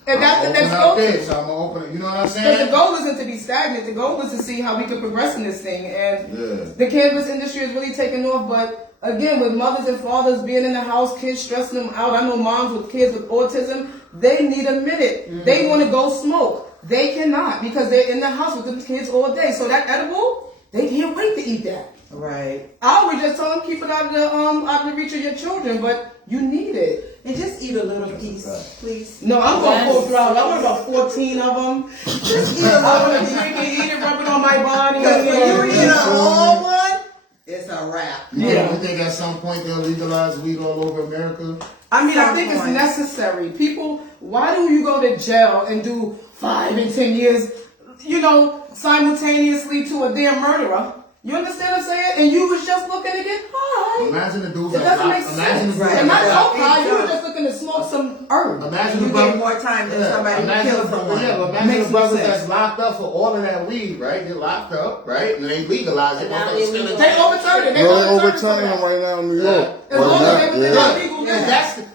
And that's the next I'm goal. gonna open up this. I'm gonna open it. You know what I'm Because saying? the goal isn't to be stagnant. The goal is to see how we can progress in this thing. And Yeah. the cannabis industry is really taking off. But again, with mothers and fathers being in the house, kids stressing them out. I know moms with kids with autism, they need a minute. Mm-hmm. They want to go smoke. They cannot because they're in the house with them kids all day. So that edible, they can't wait to eat that. Right. I always just tell them keep it out of the reach of your children, but you need it. And just eat a little piece, please. No, I'm going full throttle. I want about 14 of them. Just eat a I want little to piece. drink it, eat it, rub it on my body. Because when you eat a whole one, it's a wrap. You think at some point they'll legalize weed all over America? I mean, I Some think it's point. necessary. People, why do you go to jail and do 5 and 10 years? You know, simultaneously to a damn murderer. You understand what I'm saying? And you was just looking to get high. Imagine the dudes It doesn't make imagine sense. the And not dudes. coke high, you were just looking to smoke some herb. Imagine You the get brothers. more time than Yeah, somebody who imagine kills the brothers. someone. Yeah, but imagine Makes the no brothers sense. that's locked up for all of that weed, right? They're locked up, right? And they legalize it. And now Motherfuckers they still in legalize They jail. overturned it. They Well, they overturned overturning them right now in New York. As long as they Right were now, in yeah. legal Yeah, limit.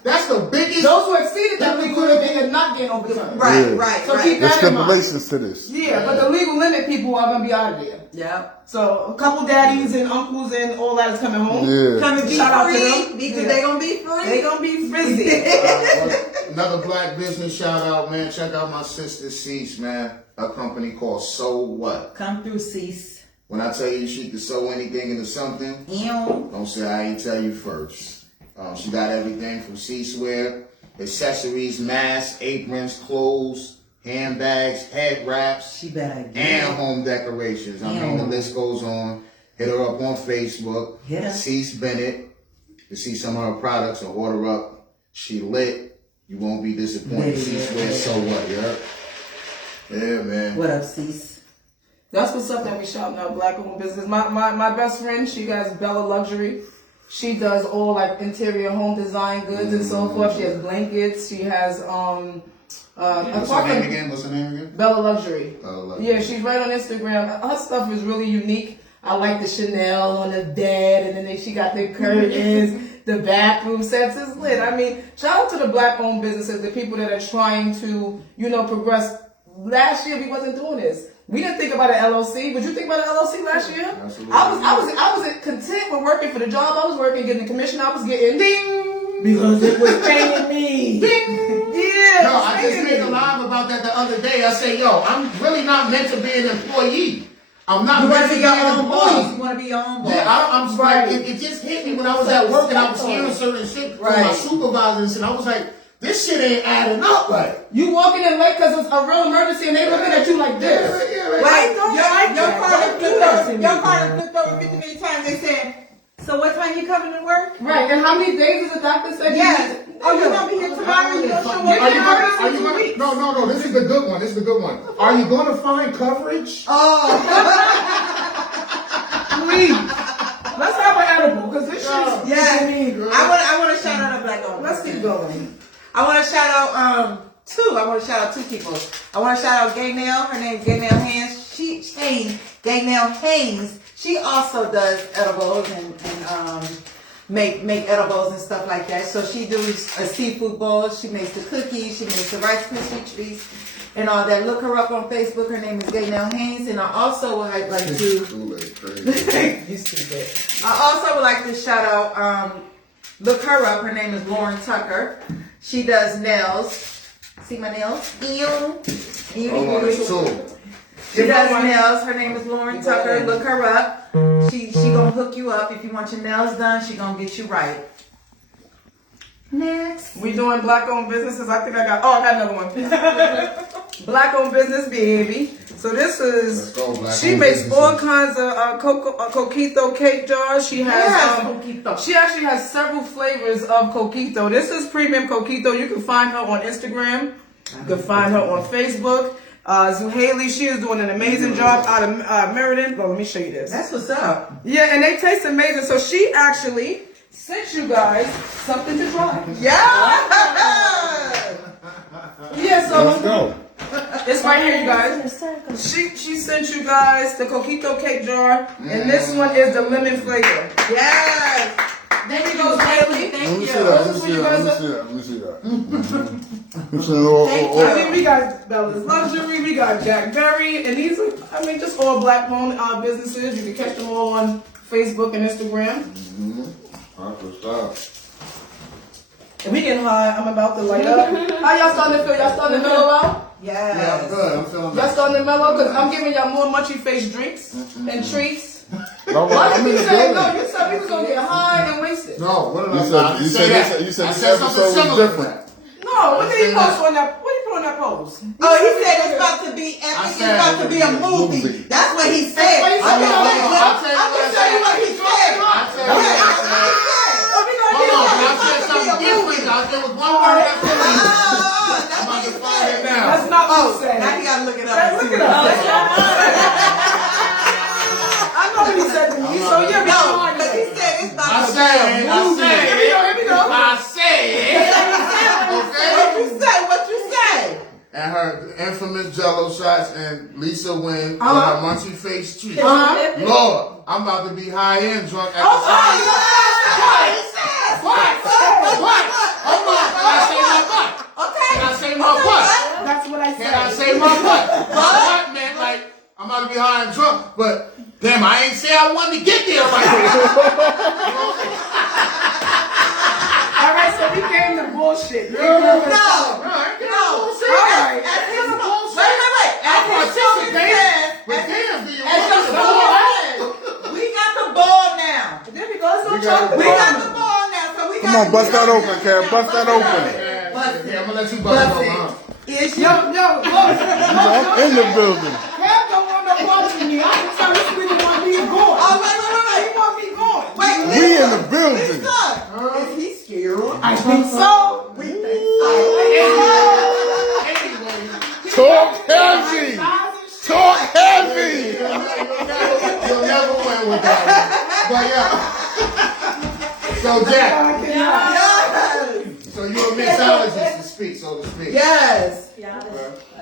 that's the biggest. Those who exceeded that legal limit, they are not getting overturned. Right, Yeah. right, So right. keep There's that in mind. stipulations to this. Yeah, but the legal limit people are gonna be out of there. Yeah. So a couple daddies and uncles and all that is coming home. Yeah. Come and be Shout out to free them. because Yeah. they gonna be free. They gonna be frizzy. Another black business shout out, man. Check out my sister Cease, man. A company called So What. Come through, cease. When I tell you she can sew anything into something, Ew. don't say I ain't tell you first. She got everything from Cease wear, accessories, masks, aprons, clothes, handbags, head wraps, She better get and home decorations. I mean, the list goes on. Hit her up on Facebook. Hit her. Cease Bennett. To see some of her products or order up. She lit. You won't be disappointed. Yeah, Cease yeah, wear, yeah. so what, you heard? Yeah, man. What up, cease? That's what's up that we shouting out black owned business. My best friend, she has Bella Luxury. She does all like interior home design goods and so forth. She has blankets. She has What's her name again? What's her name again? Bella Luxury. Bella Luxury. Yeah, she's right on Instagram. Her stuff is really unique. I like the Chanel on the bed, and then she got the curtains, the bathroom sets is lit. I mean, shout out to the black-owned businesses, the people that are trying to, progress. Last year we wasn't doing this. We didn't think about an LLC. Would you think about an LLC last year? Absolutely. I was content with working for the job I was working, getting the commission I was getting. Ding! Because it was paying me. Ding! Yeah. No, I just made a live about that the other day. I say, yo, I'm really not meant to be an employee. I'm not You meant want to to be be your an own boss. employee. You want to be your own boss. Yeah, I'm Right. like, it just hit me when I was at work and I was hearing certain shit from my Right. supervisors, and I was like, this shit ain't adding up right. You walking in late because it's a real emergency and they looking at you like this. Yeah, right. Like, don't like your that. car Don't done do flipped that over. to me. Your car done flipped over 50 many times. They said, so what time you coming to work? Right, and how many days does the doctor say? Yes. Oh, you gonna be here tomorrow? You gonna show Are up you tomorrow? gonna, no, this is the good one. This is the good one. Are you going to find coverage? Oh, Please. Let's have an edible because this shit is yeah. me, girl. I want to shout out a black owned. Let's keep going. I want to shout out I want to shout out two people. I want to shout out Gaynell. Her name's Gaynell Haynes. Gaynell Haynes. She also does edibles and make edibles and stuff like that. So she does a seafood bowl. She makes the cookies. She makes the Rice Krispie treats and all that. Look her up on Facebook. Her name is Gaynell Haynes. And I also would like to. You stupid. I also would like to shout out. Look her up. Her name is Lauren Tucker. She does nails. See my nails? Ew. Hold on, it's two. She does nails. Her name is Lauren Tucker. Look her up. She gonna hook you up if you want your nails done. She gonna get you right. Next. We doing black-owned businesses. I got another one. Black-owned business, baby. So this is, Let's go, black-owned she makes businesses. all kinds of coquito cake jars. She has, Yes, coquito. she actually has several flavors of coquito. This is premium coquito. You can find her on Instagram. You can find her on Facebook. Zuhaili, she is doing an amazing job out of Meriden. Well, let me show you this. That's what's up. Yeah, and they taste amazing. So she actually sent you guys something to try. Yeah. Yeah, so Let's go. it's right here, you guys. She sent you guys the coquito cake jar, and this one is the lemon flavor. Yes. There you go, Haley. Let Thank me you. see that. Let me see that. Let me see that. Let me see that. I mean, we got Bella's Luxury, we got Jack Berry, and these are, just all black-owned businesses. You can catch them all on Facebook and Instagram. And we getting high. I'm about to light up. How y'all starting to feel? Y'all starting to mellow out? Yes. Yeah, I'm good. I'm feeling Y'all starting to mellow? Because I'm giving y'all more munchy face drinks and treats. No, Why I'm did in you the say no? building. You said we was going to get high and wasted. No, what did You I said- I didn't you say said that. this- you said I this said episode something was similar to different. that. No, what did he post on that? What did he put on that post? Oh, he said it's about to be epic. It's said about to be a movie. movie. That's what he said. That's what he said. I'm gonna tell you what he said. I'll tell you what I said. Hold on, I said something different. There was one word that fit me. I'm about to find it now. That's not what Oh, he said. now you gotta look it up. Look it up. what he said to me. So yeah, we No, on but he it. said it's about I to said. Here we go. What you say? What you say? And her infamous JelloShots and Lisa Wynn with Uh-huh. her munchy face treats. Uh-huh. Lord, I'm about to be high and drunk at the Oh, same time. What? Hold on. Can I say my butt? Okay. Can I say my butt? That's what I said. Can I say my butt? My butt, man, like, I'm about to be high and drunk, but damn, I ain't say I wanted to get there right now. All right, so we came to bullshit. No. All right. As his wait. As his slogan says, But damn, do you as your want to slogan says, we got the ball now. There we go. Let's go We got talk the We ball. got the ball now, so we got. Come on, bust that open, Kev. Bust that open. Yeah, I'm gonna let you bust it open, huh? Is Yo, look. I'm in the building. Kev don't want no parts with me. I can tell this nigga want me going. Oh, wait. He want me going. Wait, We in the building. Is he scared? I think so. We think so. Talk heavy. Talk heavy. You'll never win with that one. But yeah. So Jack, Yes. so you're a mixologist to speak, so to speak. Yes.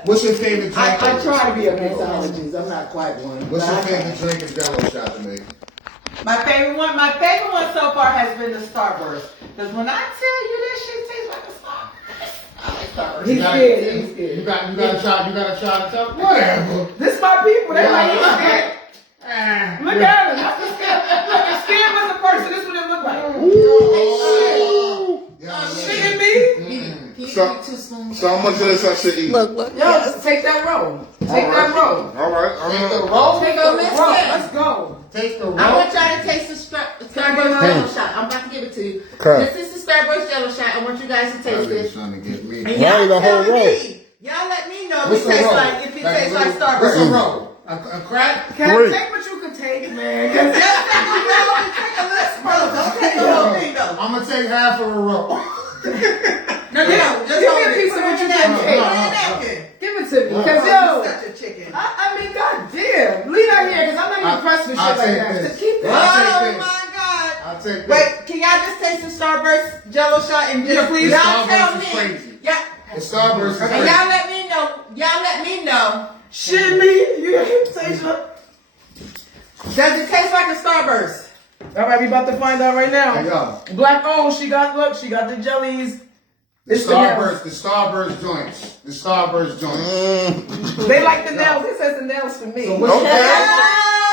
What's your favorite drink? I try to be a mixologist. I'm not quite one. What's but your I try. favorite drink in JelloShot to make? My favorite one so far has been the Starburst. Because when I tell you that shit tastes like a Starburst, I like Starburst. He's scared. You gotta try to tell. Whatever. This my people. They like it scared. Ah. Look at him. That's the scared. Look, the scared was a person. This is what it looked like. Oh. Shitting me? So how much of this I should eat? Look. Yo, take that roll. Take that roll. All right. Take the I'm roll. Take the roll. Let's go. Take the roll. I want y'all to taste the Starburst Jello shot. I'm about to give it to you. Okay. This is the Starburst Jello shot. I want you guys to taste He's it. trying to get me. And Why y'all the whole tell roll? me. Y'all let me know What's if the it tastes roll? like What's Starburst. a roll? A crack? Can Three. I take what you can take, man? 'Cause Just take a roll and take a little spoon. Don't take the whole thing though. I'm gonna take half of a roll. No, just Give me hold a it. piece of Put what it you in can that take. Put it in that napkin. Give it to me. Because, You're yo, such a chicken. I mean, goddamn. Leave that here, because I'm not even impressed with I'll shit like take that. this. Just keep I'll that. take Oh this. my God. I'll take this. Wait, can y'all just taste the Starburst Jello shot and just Please. y'all tell Starburst is me? crazy. Yeah. The Starburst is And crazy. y'all let me know. Y'all let me know. Shit, me. You taste it. Does it taste like a Starburst? All right, we about to find out right There you now. go. Black owned. She got the jellies. The It's the nails. Starburst joints. The Starburst joints. They like the nails. It says the nails for me. What's your favorite?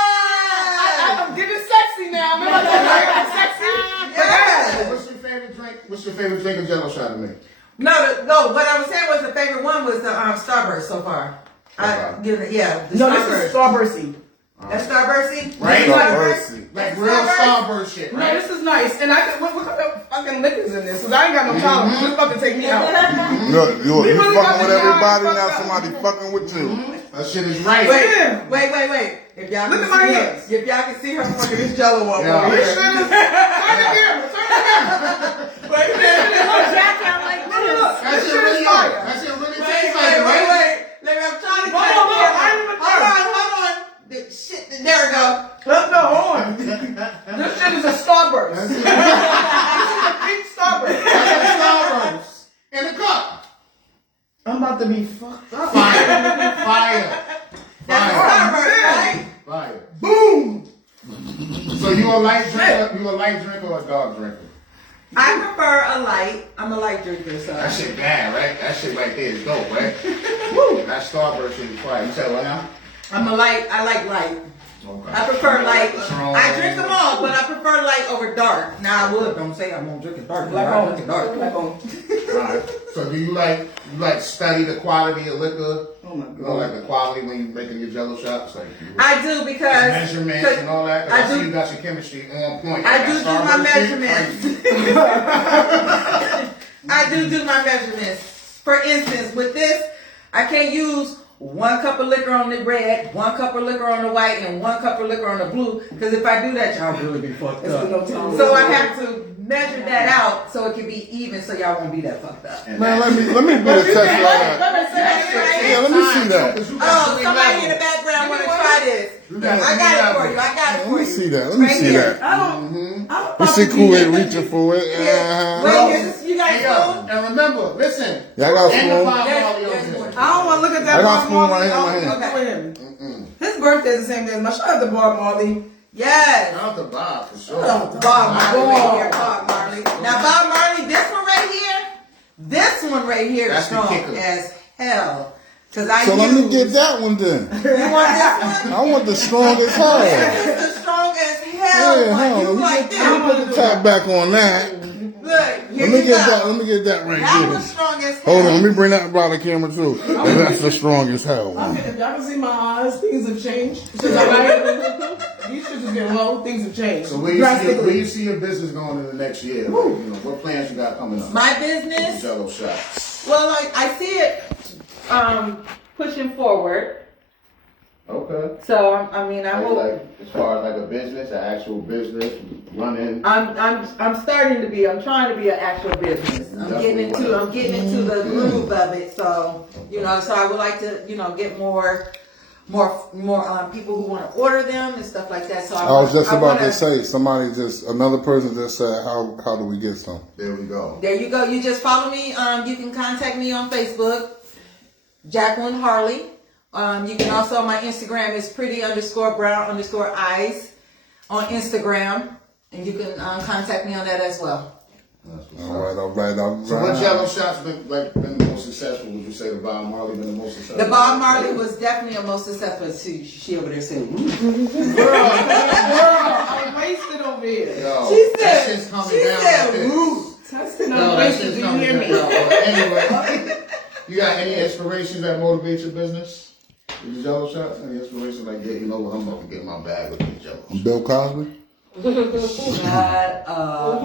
I'm getting sexy now. Remember I got sexy? Yeah. What's your favorite drink? What's your favorite drink of JelloShot to make? No. What I was saying was the favorite one was the Starburst so far. I Okay. give it, yeah. The No, Starburst. this is Starbursty. That's Starbursty? Right? Starbursty. Like real Starburst shit, No, right? this is nice. And I can, what kind of fucking liquors in this? Because I ain't got no tolerance. Just fucking take me out. Look, you really fucking got with the guy everybody, fucked now up. somebody fucking with you. That shit is right. Wait. If y'all Look can at my see her, hands. if y'all can see her fucking this Jello up Yeah. over This here. shit is. Turn the camera. Turn the camera. Wait a minute. Jack out like this. That This shit shit really is fire. That shit really Wait. tastes like it, right? Let me, I'm trying to Hold catch on, the I camera. ain't even done. Hold on. Shit, there we go. No, hold on. This shit is a Starburst. This is a pink Starburst. That's a Starburst. In a cup. I'm about to be fucked up. Fire. That's a Starburst, right? Fire. Boom. So you a light drinker? You a light drinker or a dark drinker? I prefer a light. I'm a light drinker, so. That shit bad, right? That shit right there is dope, right? Woo! That Starburst shit is fire. You said what now? I'm a light. I like light. Okay. I prefer light. Strong. I drink them all, but I prefer light over dark. Now I would. Don't say I'm gonna drink it dark. Black I on. drink it dark. Black on. Right. So do you like study the quality of liquor? Oh my You know, like the quality when you making your Jello shots, like you I do because measurements and all that. 'Cause I I see do. you got your chemistry on point. I That do my Starburst shit, measurements. crazy. I do my measurements. For instance, with this, I can't use 1 cup of liquor on the red, 1 cup of liquor on the white, and 1 cup of liquor on the blue. Because if I do that, y'all really be fucked up. So I have to measure that out so it can be even, so y'all won't be that fucked up. Man, let me be the test of all that. Yeah, let me see that. Oh, somebody in the background want to try this. You got I got it for you. I got it Let for me you. see that. Let me Right see here. that. I don't You see Kool-Aid reaching for it. Wait, you got Hey, a yo, spoon? and remember, listen. Yeah, I got a And the spoon. Bob There's Marley over more. here. I don't want to look at that I got Bob spoon right Marley. here in my I hand. don't want to look at him. His birthday's the same day as my. Shout out to Bob Marley. Yes. Shout out to Bob for sure. Shout out to Bob Bob Marley right Marley. here, Bob Marley. Now, Bob Marley, this one right here is That's the strong kicker. as hell. Cause I So let me use- get that one then. You want this one? I want the strongest hell. This is the strong as hell Yeah, one. hold You on. like Let me put the this? top back on that. Look, Let here me you get go. that. Let me get that right That there. one's strong as hell. Hold on. Let me bring that by the camera too. That's the strongest hell I one. mean, if y'all can see my eyes, things have changed. Since I got these shits have been low, things have changed. So where you see your business going in the next year? Like, you know, what plans you got coming up? My business, Jello shots. well, like I see it pushing forward. Okay. So I mean, I hope. Like as far as like a business, an actual business running. I'm starting to be. I'm trying to be an actual business. I'm getting into the groove of it. So so I would like to get more people who want to order them and stuff like that. So I was just about to say, another person just said, how do we get some? There we go. There you go. You just follow me. You can contact me on Facebook, Jacqueline Harley. You can also, my Instagram is pretty_brown_eyes on Instagram. And you can contact me on that as well. All right. So what Jello shots been the most successful? Would you say the Bob Marley been the most successful? The Bob Marley was definitely the most successful. She over there said, Girl, I'm wasted over here. Yo, She that said, shit's coming down like this. Testing No, on that wasted, shit's do you coming hear down. me? Anyway, you got any inspirations that motivate your business? With the Jello shots? Any inspirations like, yeah, you know what, I'm about to get in my bag with these Jello shots. Bill Cosby? shut up.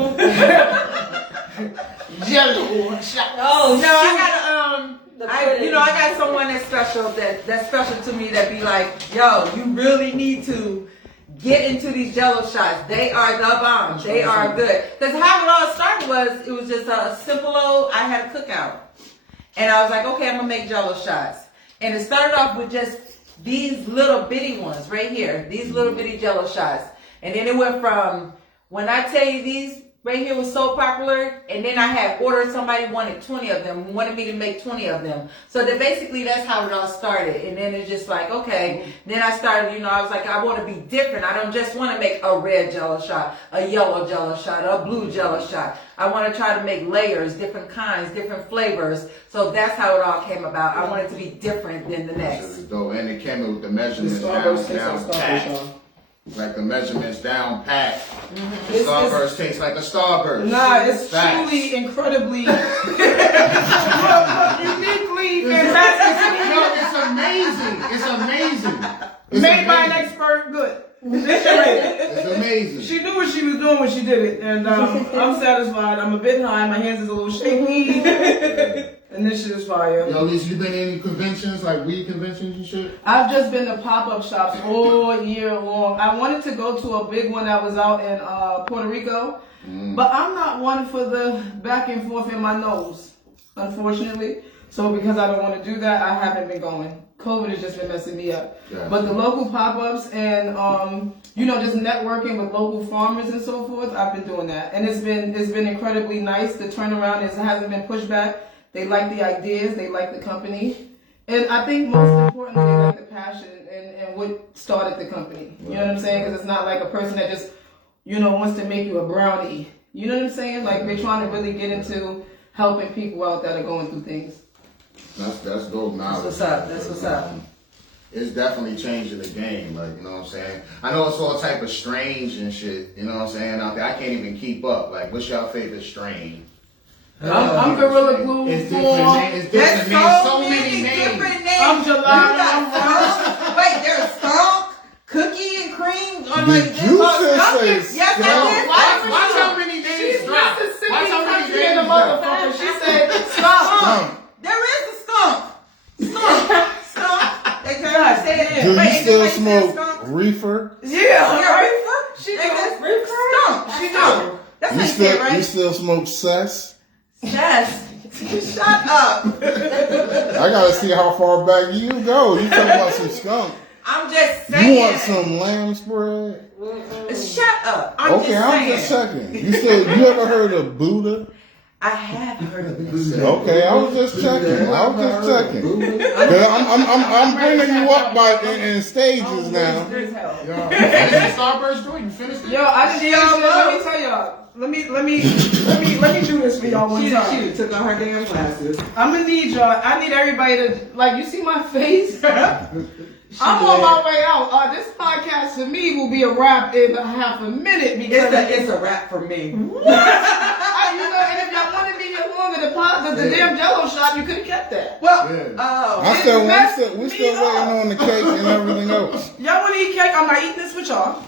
Jello shot. Oh, No, I got pudding. I got someone that's special that's special to me that be like, yo, you really need to get into these Jello shots. They are the bomb. They are good. Because how it all started it was just a simple old. I had a cookout, and I was like, okay, I'm gonna make Jello shots, and it started off with just these little bitty ones right here, these little bitty Jello shots, and then it went from when I tell you these. Right here was so popular, and then I had ordered, somebody wanted 20 of them, wanted me to make 20 of them. So then basically that's how it all started. And then it's just like, okay, then I started, I was like, I want to be different. I don't just want to make a red Jello shot, a yellow Jello shot, a blue Jello shot. I want to try to make layers, different kinds, different flavors. So that's how it all came about. I want it to be different than the next. And it came in with the measurements Starburst tastes down like Starburst, pat. y'all. Like the measurements down pat. Starburst tastes like a Starburst. Nah, it's Facts. truly incredibly uniquely fantastic. No, it's amazing. It's amazing. It's Made by an amazing. expert, good. This shit right there. It's amazing. She knew what she was doing when she did it, and I'm satisfied. I'm a bit high, my hands is a little shaky, and this shit is fire. Yo, Lisa, you been to any conventions, like weed conventions and shit? I've just been to pop-up shops all year long. I wanted to go to a big one that was out in Puerto Rico, but I'm not one for the back and forth in my nose, unfortunately. So because I don't want to do that, I haven't been going. COVID has just been messing me up. Yeah. But the local pop-ups and just networking with local farmers and so forth, I've been doing that, and it's been incredibly nice. The turnaround hasn't been pushed back. They like the ideas, they like the company, and I think most importantly, they like the passion and what started the company. You know what I'm saying? Because it's not like a person that just wants to make you a brownie. You know what I'm saying? Like they're trying to really get into helping people out that are going through things. That's dope knowledge. That's what's up. That's what's up. It's definitely changing the game, like, you know what I'm saying? I know it's all type of strange and shit, you know what I'm saying, out there. I can't even keep up. Like, what's your favorite strain? I'm Gorilla Glue. It's for- different names. It's There's different names. So many many names. different names. I'm July. You got skunk. Wait, there's skunk, cookie and cream. Did you just say Yes, skunk? I did. Watch how many names She's drop. Mississippi Watch how many country in the names drop. motherfucker. She said, stop. Skunk. There is a skunk. Skunk. They can't say it. Do Wait, you still anybody say smoke skunk? reefer? Yeah. Yeah, reefer? She They does. just- Skunk. She do. That's You how you say it, still right? still smoke cess? Yes. Shut up. I gotta see how far back you go. You talking about some skunk? I'm just saying. You want some lamb spread? Shut up. I'm Okay, just I'm saying. just checking. You ever heard of Buddha? I have heard of this. Okay, I was just checking. I'm bringing you up in stages now. Starburst joint, you finished it? Yo, I just let me tell y'all. Let me do this for y'all one time. She took on her damn glasses. I'm gonna need y'all. I need everybody to you see my face. I'm on my way out. This podcast for me will be a wrap in half a minute because It's a wrap for me. and if y'all wanted me here longer, the damn Jello shot, you could have kept that. Well, We still waiting on the cake and everything else. Y'all want to eat cake? I'm not eating this with y'all.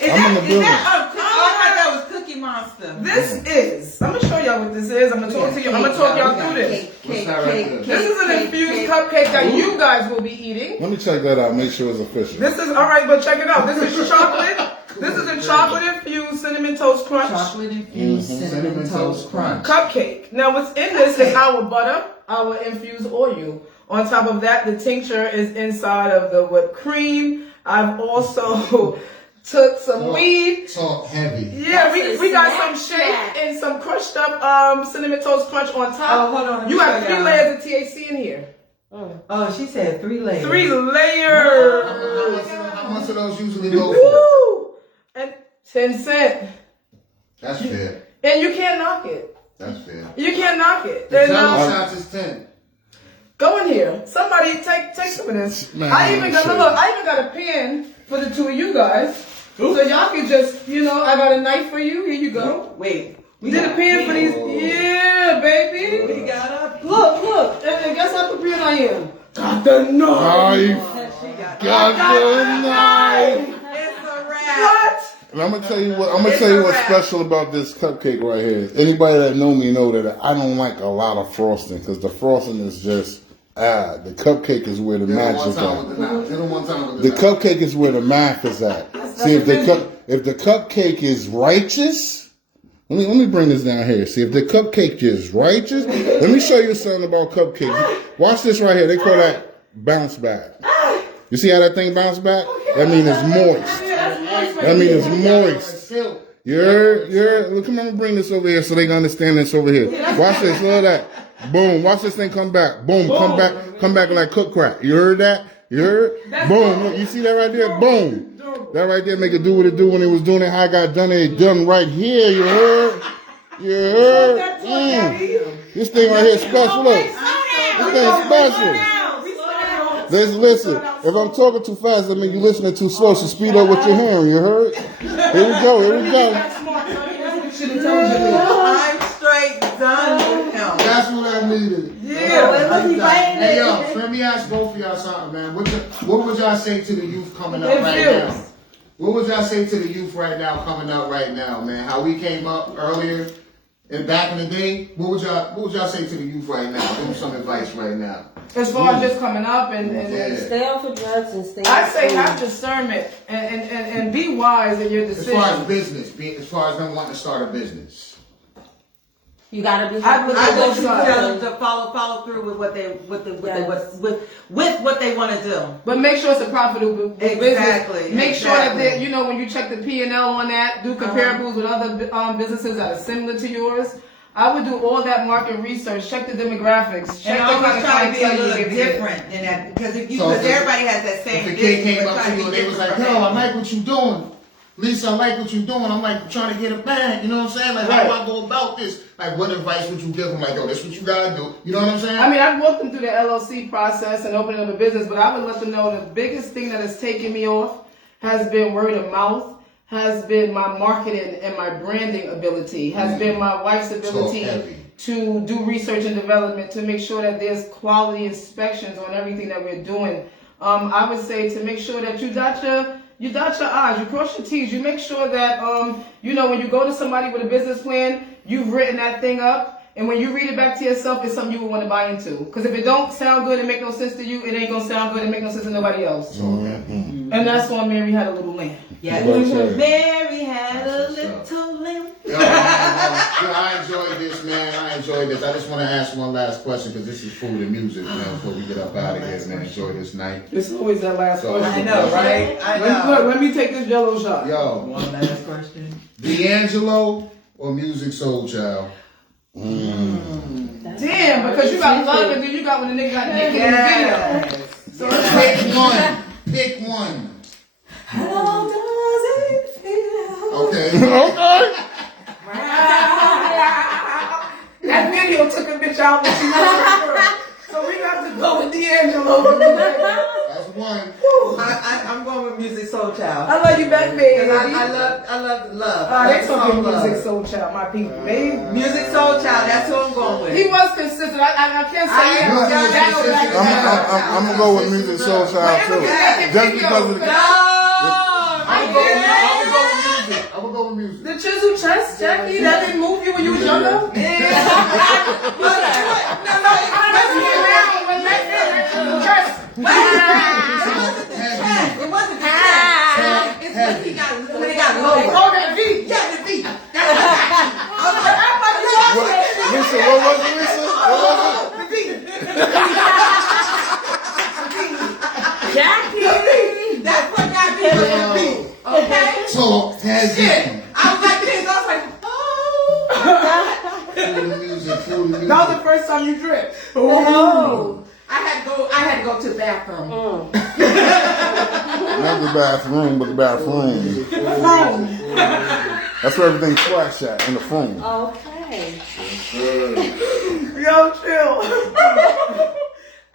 Is I'm in the building. I thought that was Cookie Monster. This is. I'm gonna show y'all what this is. I'm gonna talk to you. I'm gonna talk y'all through this. What's that right there? This is an infused cupcake that you guys will be eating. Let me check that out. Make sure it's official. This is alright, but check it out. This is chocolate. This is a chocolate infused cinnamon toast crunch Chocolate infused cinnamon toast crunch. cupcake. Now, what's in this is our butter, our infused oil. On top of that, the tincture is inside of the whipped cream. I've also took some weed. Talk heavy. Yeah, we got some shake and some crushed up cinnamon toast crunch on top. Oh, hold on. You have 3 layers of THC in here. Oh, she said 3 layers. 3 layers. How much of those usually go for? Woo! And 10 cents. That's fair. And you can't knock it. That's fair. You can't knock it. The And, Jello shots is 10. go in here. Somebody take some of this. Man, I even got a pen for the 2 of you guys. So y'all can just, I got a knife for you. Here you go. Wait. We did a pen for these. Yeah, baby. We got a Look. And guess how prepared I am? Got the knife. Got the knife. It's a wrap. What? And I'm gonna tell you what's special about this cupcake right here. Anybody that know me know that I don't like a lot of frosting because the frosting is just the cupcake is where the magic is at. The cupcake is where the math is at. See if the cupcake is righteous. Let me bring this down here. See if the cupcake is righteous. Let me show you something about cupcake. Watch this right here. They call that bounce back. You see how that thing bounce back? That means it's moist. That means it's moist. Look, come on, bring this over here so they can understand this over here. Watch this, look at that. Boom, watch this thing come back. Boom, come back like cook crack. You heard that? You heard? Boom, look, you see that right there? Boom. That right there make it do what it do when it was doing it, how I got done it done right here, you heard? You heard? This thing right here is special, look. This thing is special. Listen, if I'm talking too fast, that means you're listening too slow, so speed up what you're hearing, you heard? Here we go. I'm straight done with him. That's what I needed. Hey, yo, let me ask both of y'all something, man. What would y'all say to the youth coming up right now? What would y'all say to the youth right now coming up right now, man? How we came up earlier and back in the day? What would y'all say to the youth right now? Give them some advice right now. As far as just coming up and Stay off of drugs and stay. I say have discernment and be wise in your decisions. As far as business, as far as them wanting to start a business. You gotta be. I would tell them to follow through with what they with what they want to do. But make sure it's a profitable business. Exactly. Make sure that when you check the P&L on that, do comparables with other businesses that are similar to yours. I would do all that market research, check the demographics, check And the always try to be a little clientele you different than that because because everybody has that same. If the kid came up to you and they was like, "Yo, I like what you doing. Lisa, I like what you're doing. I'm like trying to get a bag." You know what I'm saying? Like, how do I go about this? Like, what advice would you give them? Like, yo, this is what you gotta do. You know what I'm saying? I mean, I've walked them through the LLC process and opening up a business, but I would let them know the biggest thing that has taken me off has been word of mouth, has been my marketing and my branding ability, has been my wife's ability to do research and development to make sure that there's quality inspections on everything that we're doing. I would say to make sure that you dot your I's, you cross your T's, you make sure that, when you go to somebody with a business plan, you've written that thing up, and when you read it back to yourself, it's something you would want to buy into. Because if it don't sound good and make no sense to you, it ain't going to sound good and make no sense to nobody else. And that's when Mary had a little lamb. Yeah, Mary had a little lamb. I enjoyed this, man. I enjoyed this. I just want to ask one last question because this is food and music, man. Before we get up out of here, man. Enjoy this night. It's always that last So, question. I know, right? I know. Look, let me take this Jello shot. Yo, One last question. D'Angelo or Music Soul Child? Damn, because you got love and then you got when the nigga got naked in the video. So Pick one. Pick one. How does it feel? Okay. Okay. that video took a bitch out when she was a girl. So we got to go with D'Angelo. That's one. I'm going with Music Soul Child. I love you back, baby. I love the love. They talking Love. Music Soul Child, my people. They, Music Soul Child, that's who I'm going with. he was consistent. I can't say he was I'm gonna go with Music Soul Child too. Just because of the. I'm gonna go with music. The chisel chest, Jackie, that didn't move you when you was younger? It wasn't the chest. It's when he got lower. Oh, that beat. Yeah, the beat. Lisa, what was it, Lisa? What was it? Jackie. That's what got me with the beat. Okay? So, Shit. I was like this. I was like, oh. food and music. That was the first time you dripped. Oh. I had to go to the bathroom. Not the bathroom, but the bathroom. That's where everything flash at, in the phone. Okay. Yo, chill.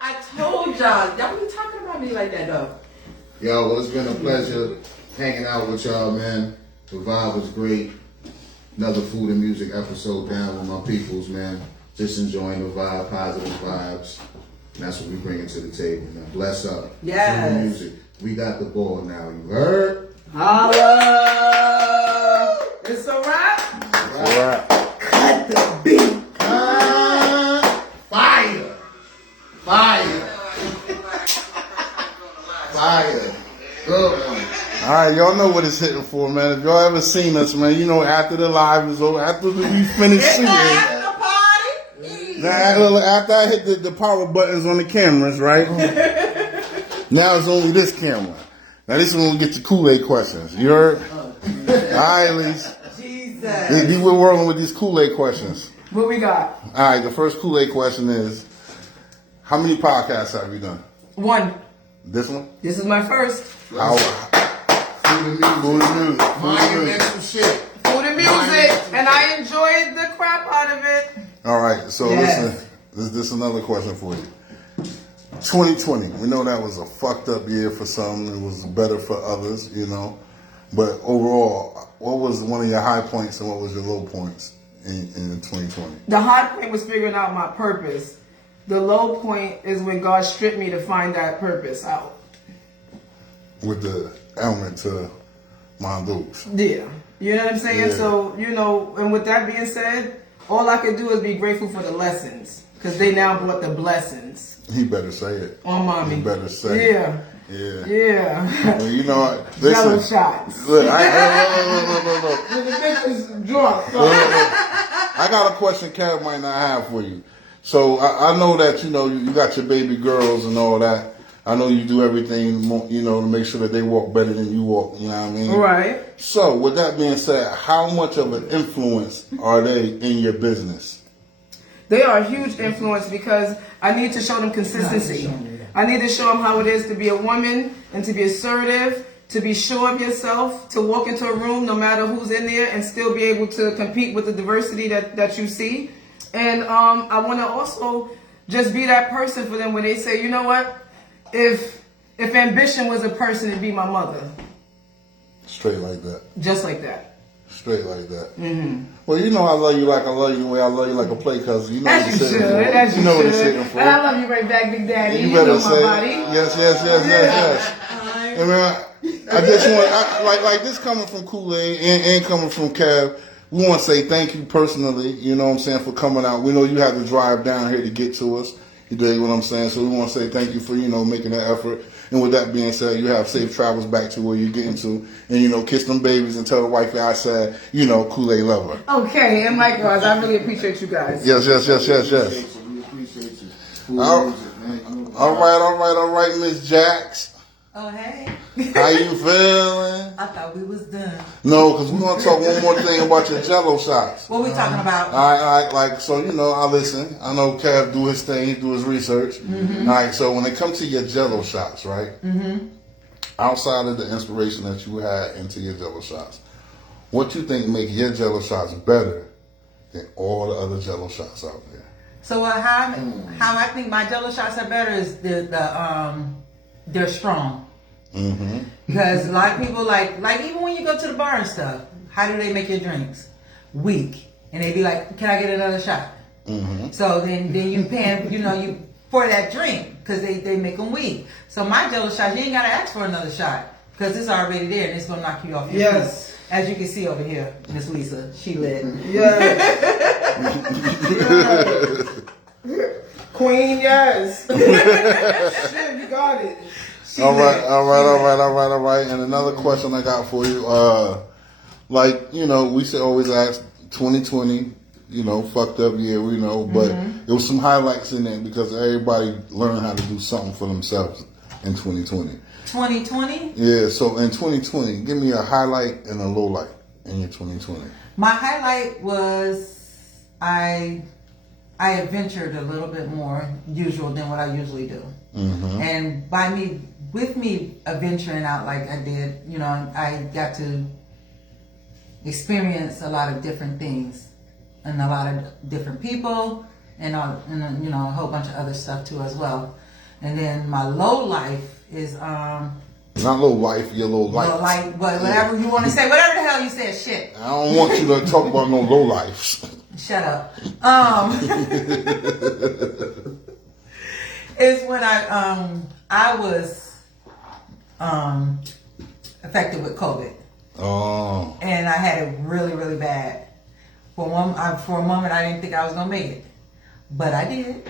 I told y'all be talking about me like that though. Yo, well, it's been a pleasure hanging out with y'all, man. The vibe was great. Another food and music episode down with my peoples, man. Just enjoying the vibe, positive vibes. And that's what we bring to the table, man. Bless up. Yes. Food and music. We got the ball now. You heard? Holla. It's a wrap. All right. Cut the beat. Fire. Fire. Fire. Good one. All right, y'all know what it's hitting for, man. If y'all ever seen us, man, you know after the live is over, after we finish shooting, now after I hit the power buttons on the cameras, right? Now it's only this camera. Now this is when we get your Kool-Aid questions. You heard? All right, Lise. Jesus. We're working with these Kool-Aid questions. What we got? All right, the first Kool-Aid question is, how many podcasts have you done? One. This one? This is my first. How? Food and music. Food and music. Monumental shit. Food and music. And I enjoyed the crap out of it. All right, so Yes. listen, this is another question for you. 2020, we know that was a fucked up year for some. It was better for others, you know. But overall, what was one of your high points and what was your low points in 2020? The high point was figuring out my purpose. The low point is when God stripped me to find that purpose out. With the element to Mondukes. Yeah. You know what I'm saying? Yeah. So, you know, and with that being said, all I could do is be grateful for the lessons. Because they now brought the blessings. He better say it. On mommy. He better say Yeah. it. Yeah. Yeah. Well, you know, Jello listen. shots. Look, look. The bitch is drunk. I got a question Kev might not have for you. So I know that, you know, you got your baby girls and all that. I know you do everything, you know, to make sure that they walk better than you walk, you know what I mean? Right. So with that being said, how much of an influence are they in your business? They are a huge influence because I need to show them consistency. I need to show them how it is to be a woman and to be assertive, to be sure of yourself, to walk into a room no matter who's in there and still be able to compete with the diversity that you see. And I want to also just be that person for them when they say, you know what, if ambition was a person, it'd be my mother. Straight like that. Just like that. Straight like that. Mm-hmm. Well, you know I love you like I love you the way I love you like a play cousin. You know As what you you're should. sitting for. As you know what should. you're sitting for. And I love you right back, Big Daddy. You You better know say my body. yes. And I just want like this coming from Kool-Aid and coming from Kev. We want to say thank you personally. You know what I'm saying, for coming out. We know you had to drive down here to get to us. You dig what I'm saying? So we want to say thank you for, you know, making that effort. And with that being said, you have safe travels back to where you're getting to. And, you know, kiss them babies and tell the wifey I said, you know, Kool-Aid lover. Okay, and likewise, I really appreciate you guys. Yes. We appreciate you. All right, Miss Jax. Oh, hey. How you feeling? I thought we was done. No, because we're going to talk one more thing about your JelloShots. What we talking about? All right, so, you know, I listen. I know Kev do his thing, he do his research. All right, so when it comes to your JelloShots, right? Outside of the inspiration that you had into your JelloShots, what you think make your JelloShots better than all the other JelloShots out there? So how I think my JelloShots are better is they're strong. Because a lot of people like even when you go to the bar and stuff, how do they make your drinks? Weak. And they be like, can I get another shot? So then you paying, you for that drink because they make them weak. So my JelloShots, you ain't got to ask for another shot because it's already there and it's going to knock you off your feet. As you can see over here, Miss Lisa, she lit. Queen, yes. Shit, you got it. All right. And another question I got for you, like, you know, we should always ask 2020, you know, fucked up year, we know, but there was some highlights in there because everybody learned how to do something for themselves in 2020. 2020? Yeah, so in 2020, give me a highlight and a low light in your 2020. My highlight was I adventured a little bit more usual than what I usually do. And with me adventuring out like I did, you know, I got to experience a lot of different things and a lot of different people and you know, a whole bunch of other stuff too as well. And then my low life is not low life, your low life. Low life, but whatever you want to say, whatever the hell you said, shit. I don't want you to talk about no low lives. Shut up. Is when I was affected with COVID. Oh. And I had it really, really bad. For a moment, I didn't think I was gonna make it, but I did.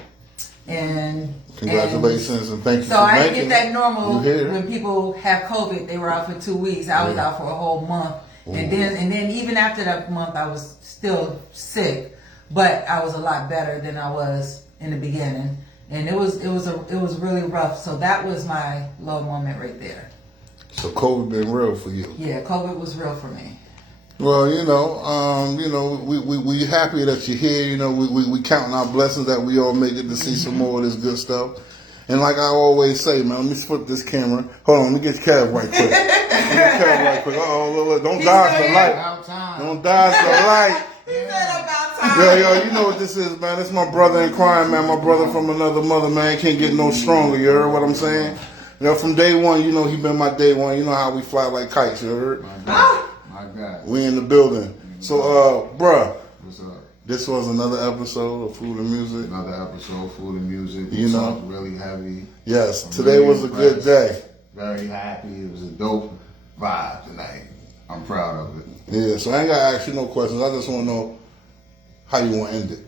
And congratulations and thank you. So I didn't get that normal when people have COVID. They were out for 2 weeks. I was out for a whole month, and then even after that month, I was still sick, but I was a lot better than I was in the beginning. And it was really rough. So that was my low moment right there. So COVID been real for you? Yeah, COVID was real for me. Well, you know, we happy that you're here. You know, we counting our blessings that we all make it to see some more of this good stuff. And like I always say, man, let me flip this camera. Hold on, let me get Kev right quick. Look, don't dodge the light. Don't dodge the light. He said about time. Yo, you know what this is, man. This is my brother in crime, man. My brother from another mother, man. Can't get no stronger, you heard what I'm saying? You know, from day one, you know he been my day one. You know how we fly like kites, you heard? My God. We in the building. So, bruh. What's up? This was another episode of Food and Music. Another episode of Food and Music. You know, talked really heavy. Yes, I'm today really was a good day. Very happy. It was a dope vibe tonight. I'm proud of it. Yeah, so I ain't gotta ask you no questions. I just want to know how you want to end it.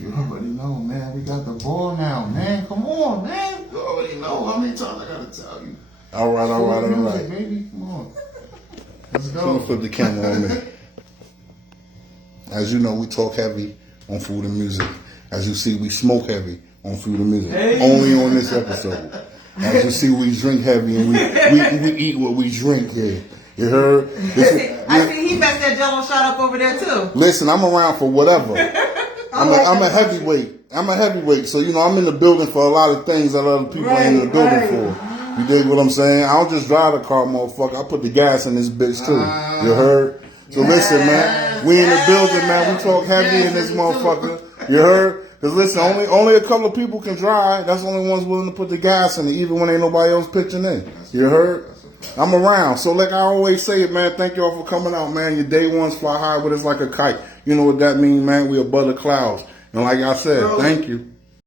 You already know, man. We got the ball now, man. Come on, man. You already know how many times I gotta tell you. All right. Baby, come on. Let's Let go. me flip the camera on me. As you know, we talk heavy on Food and Music. As you see, we smoke heavy on Food and Music. Only on this episode. As you see, we drink heavy and we eat what we drink here. You heard? I see he messed that JelloShot up over there too. Listen, I'm around for whatever. I'm a heavyweight. I'm a heavyweight. So, you know, I'm in the building for a lot of things that other people ain't in the building for. You dig what I'm saying? I don't just drive the car, motherfucker. I put the gas in this bitch too. You heard? So listen, man. We in the building, man. We talk heavy in this motherfucker. You heard? Because listen, only a couple of people can drive. That's the only ones willing to put the gas in it, even when ain't nobody else pitching in. You heard? I'm around. So like I always say it, man, thank y'all for coming out, man. Your day ones fly high, but it's like a kite. You know what that means, man? We above the clouds. And like I said, thank you.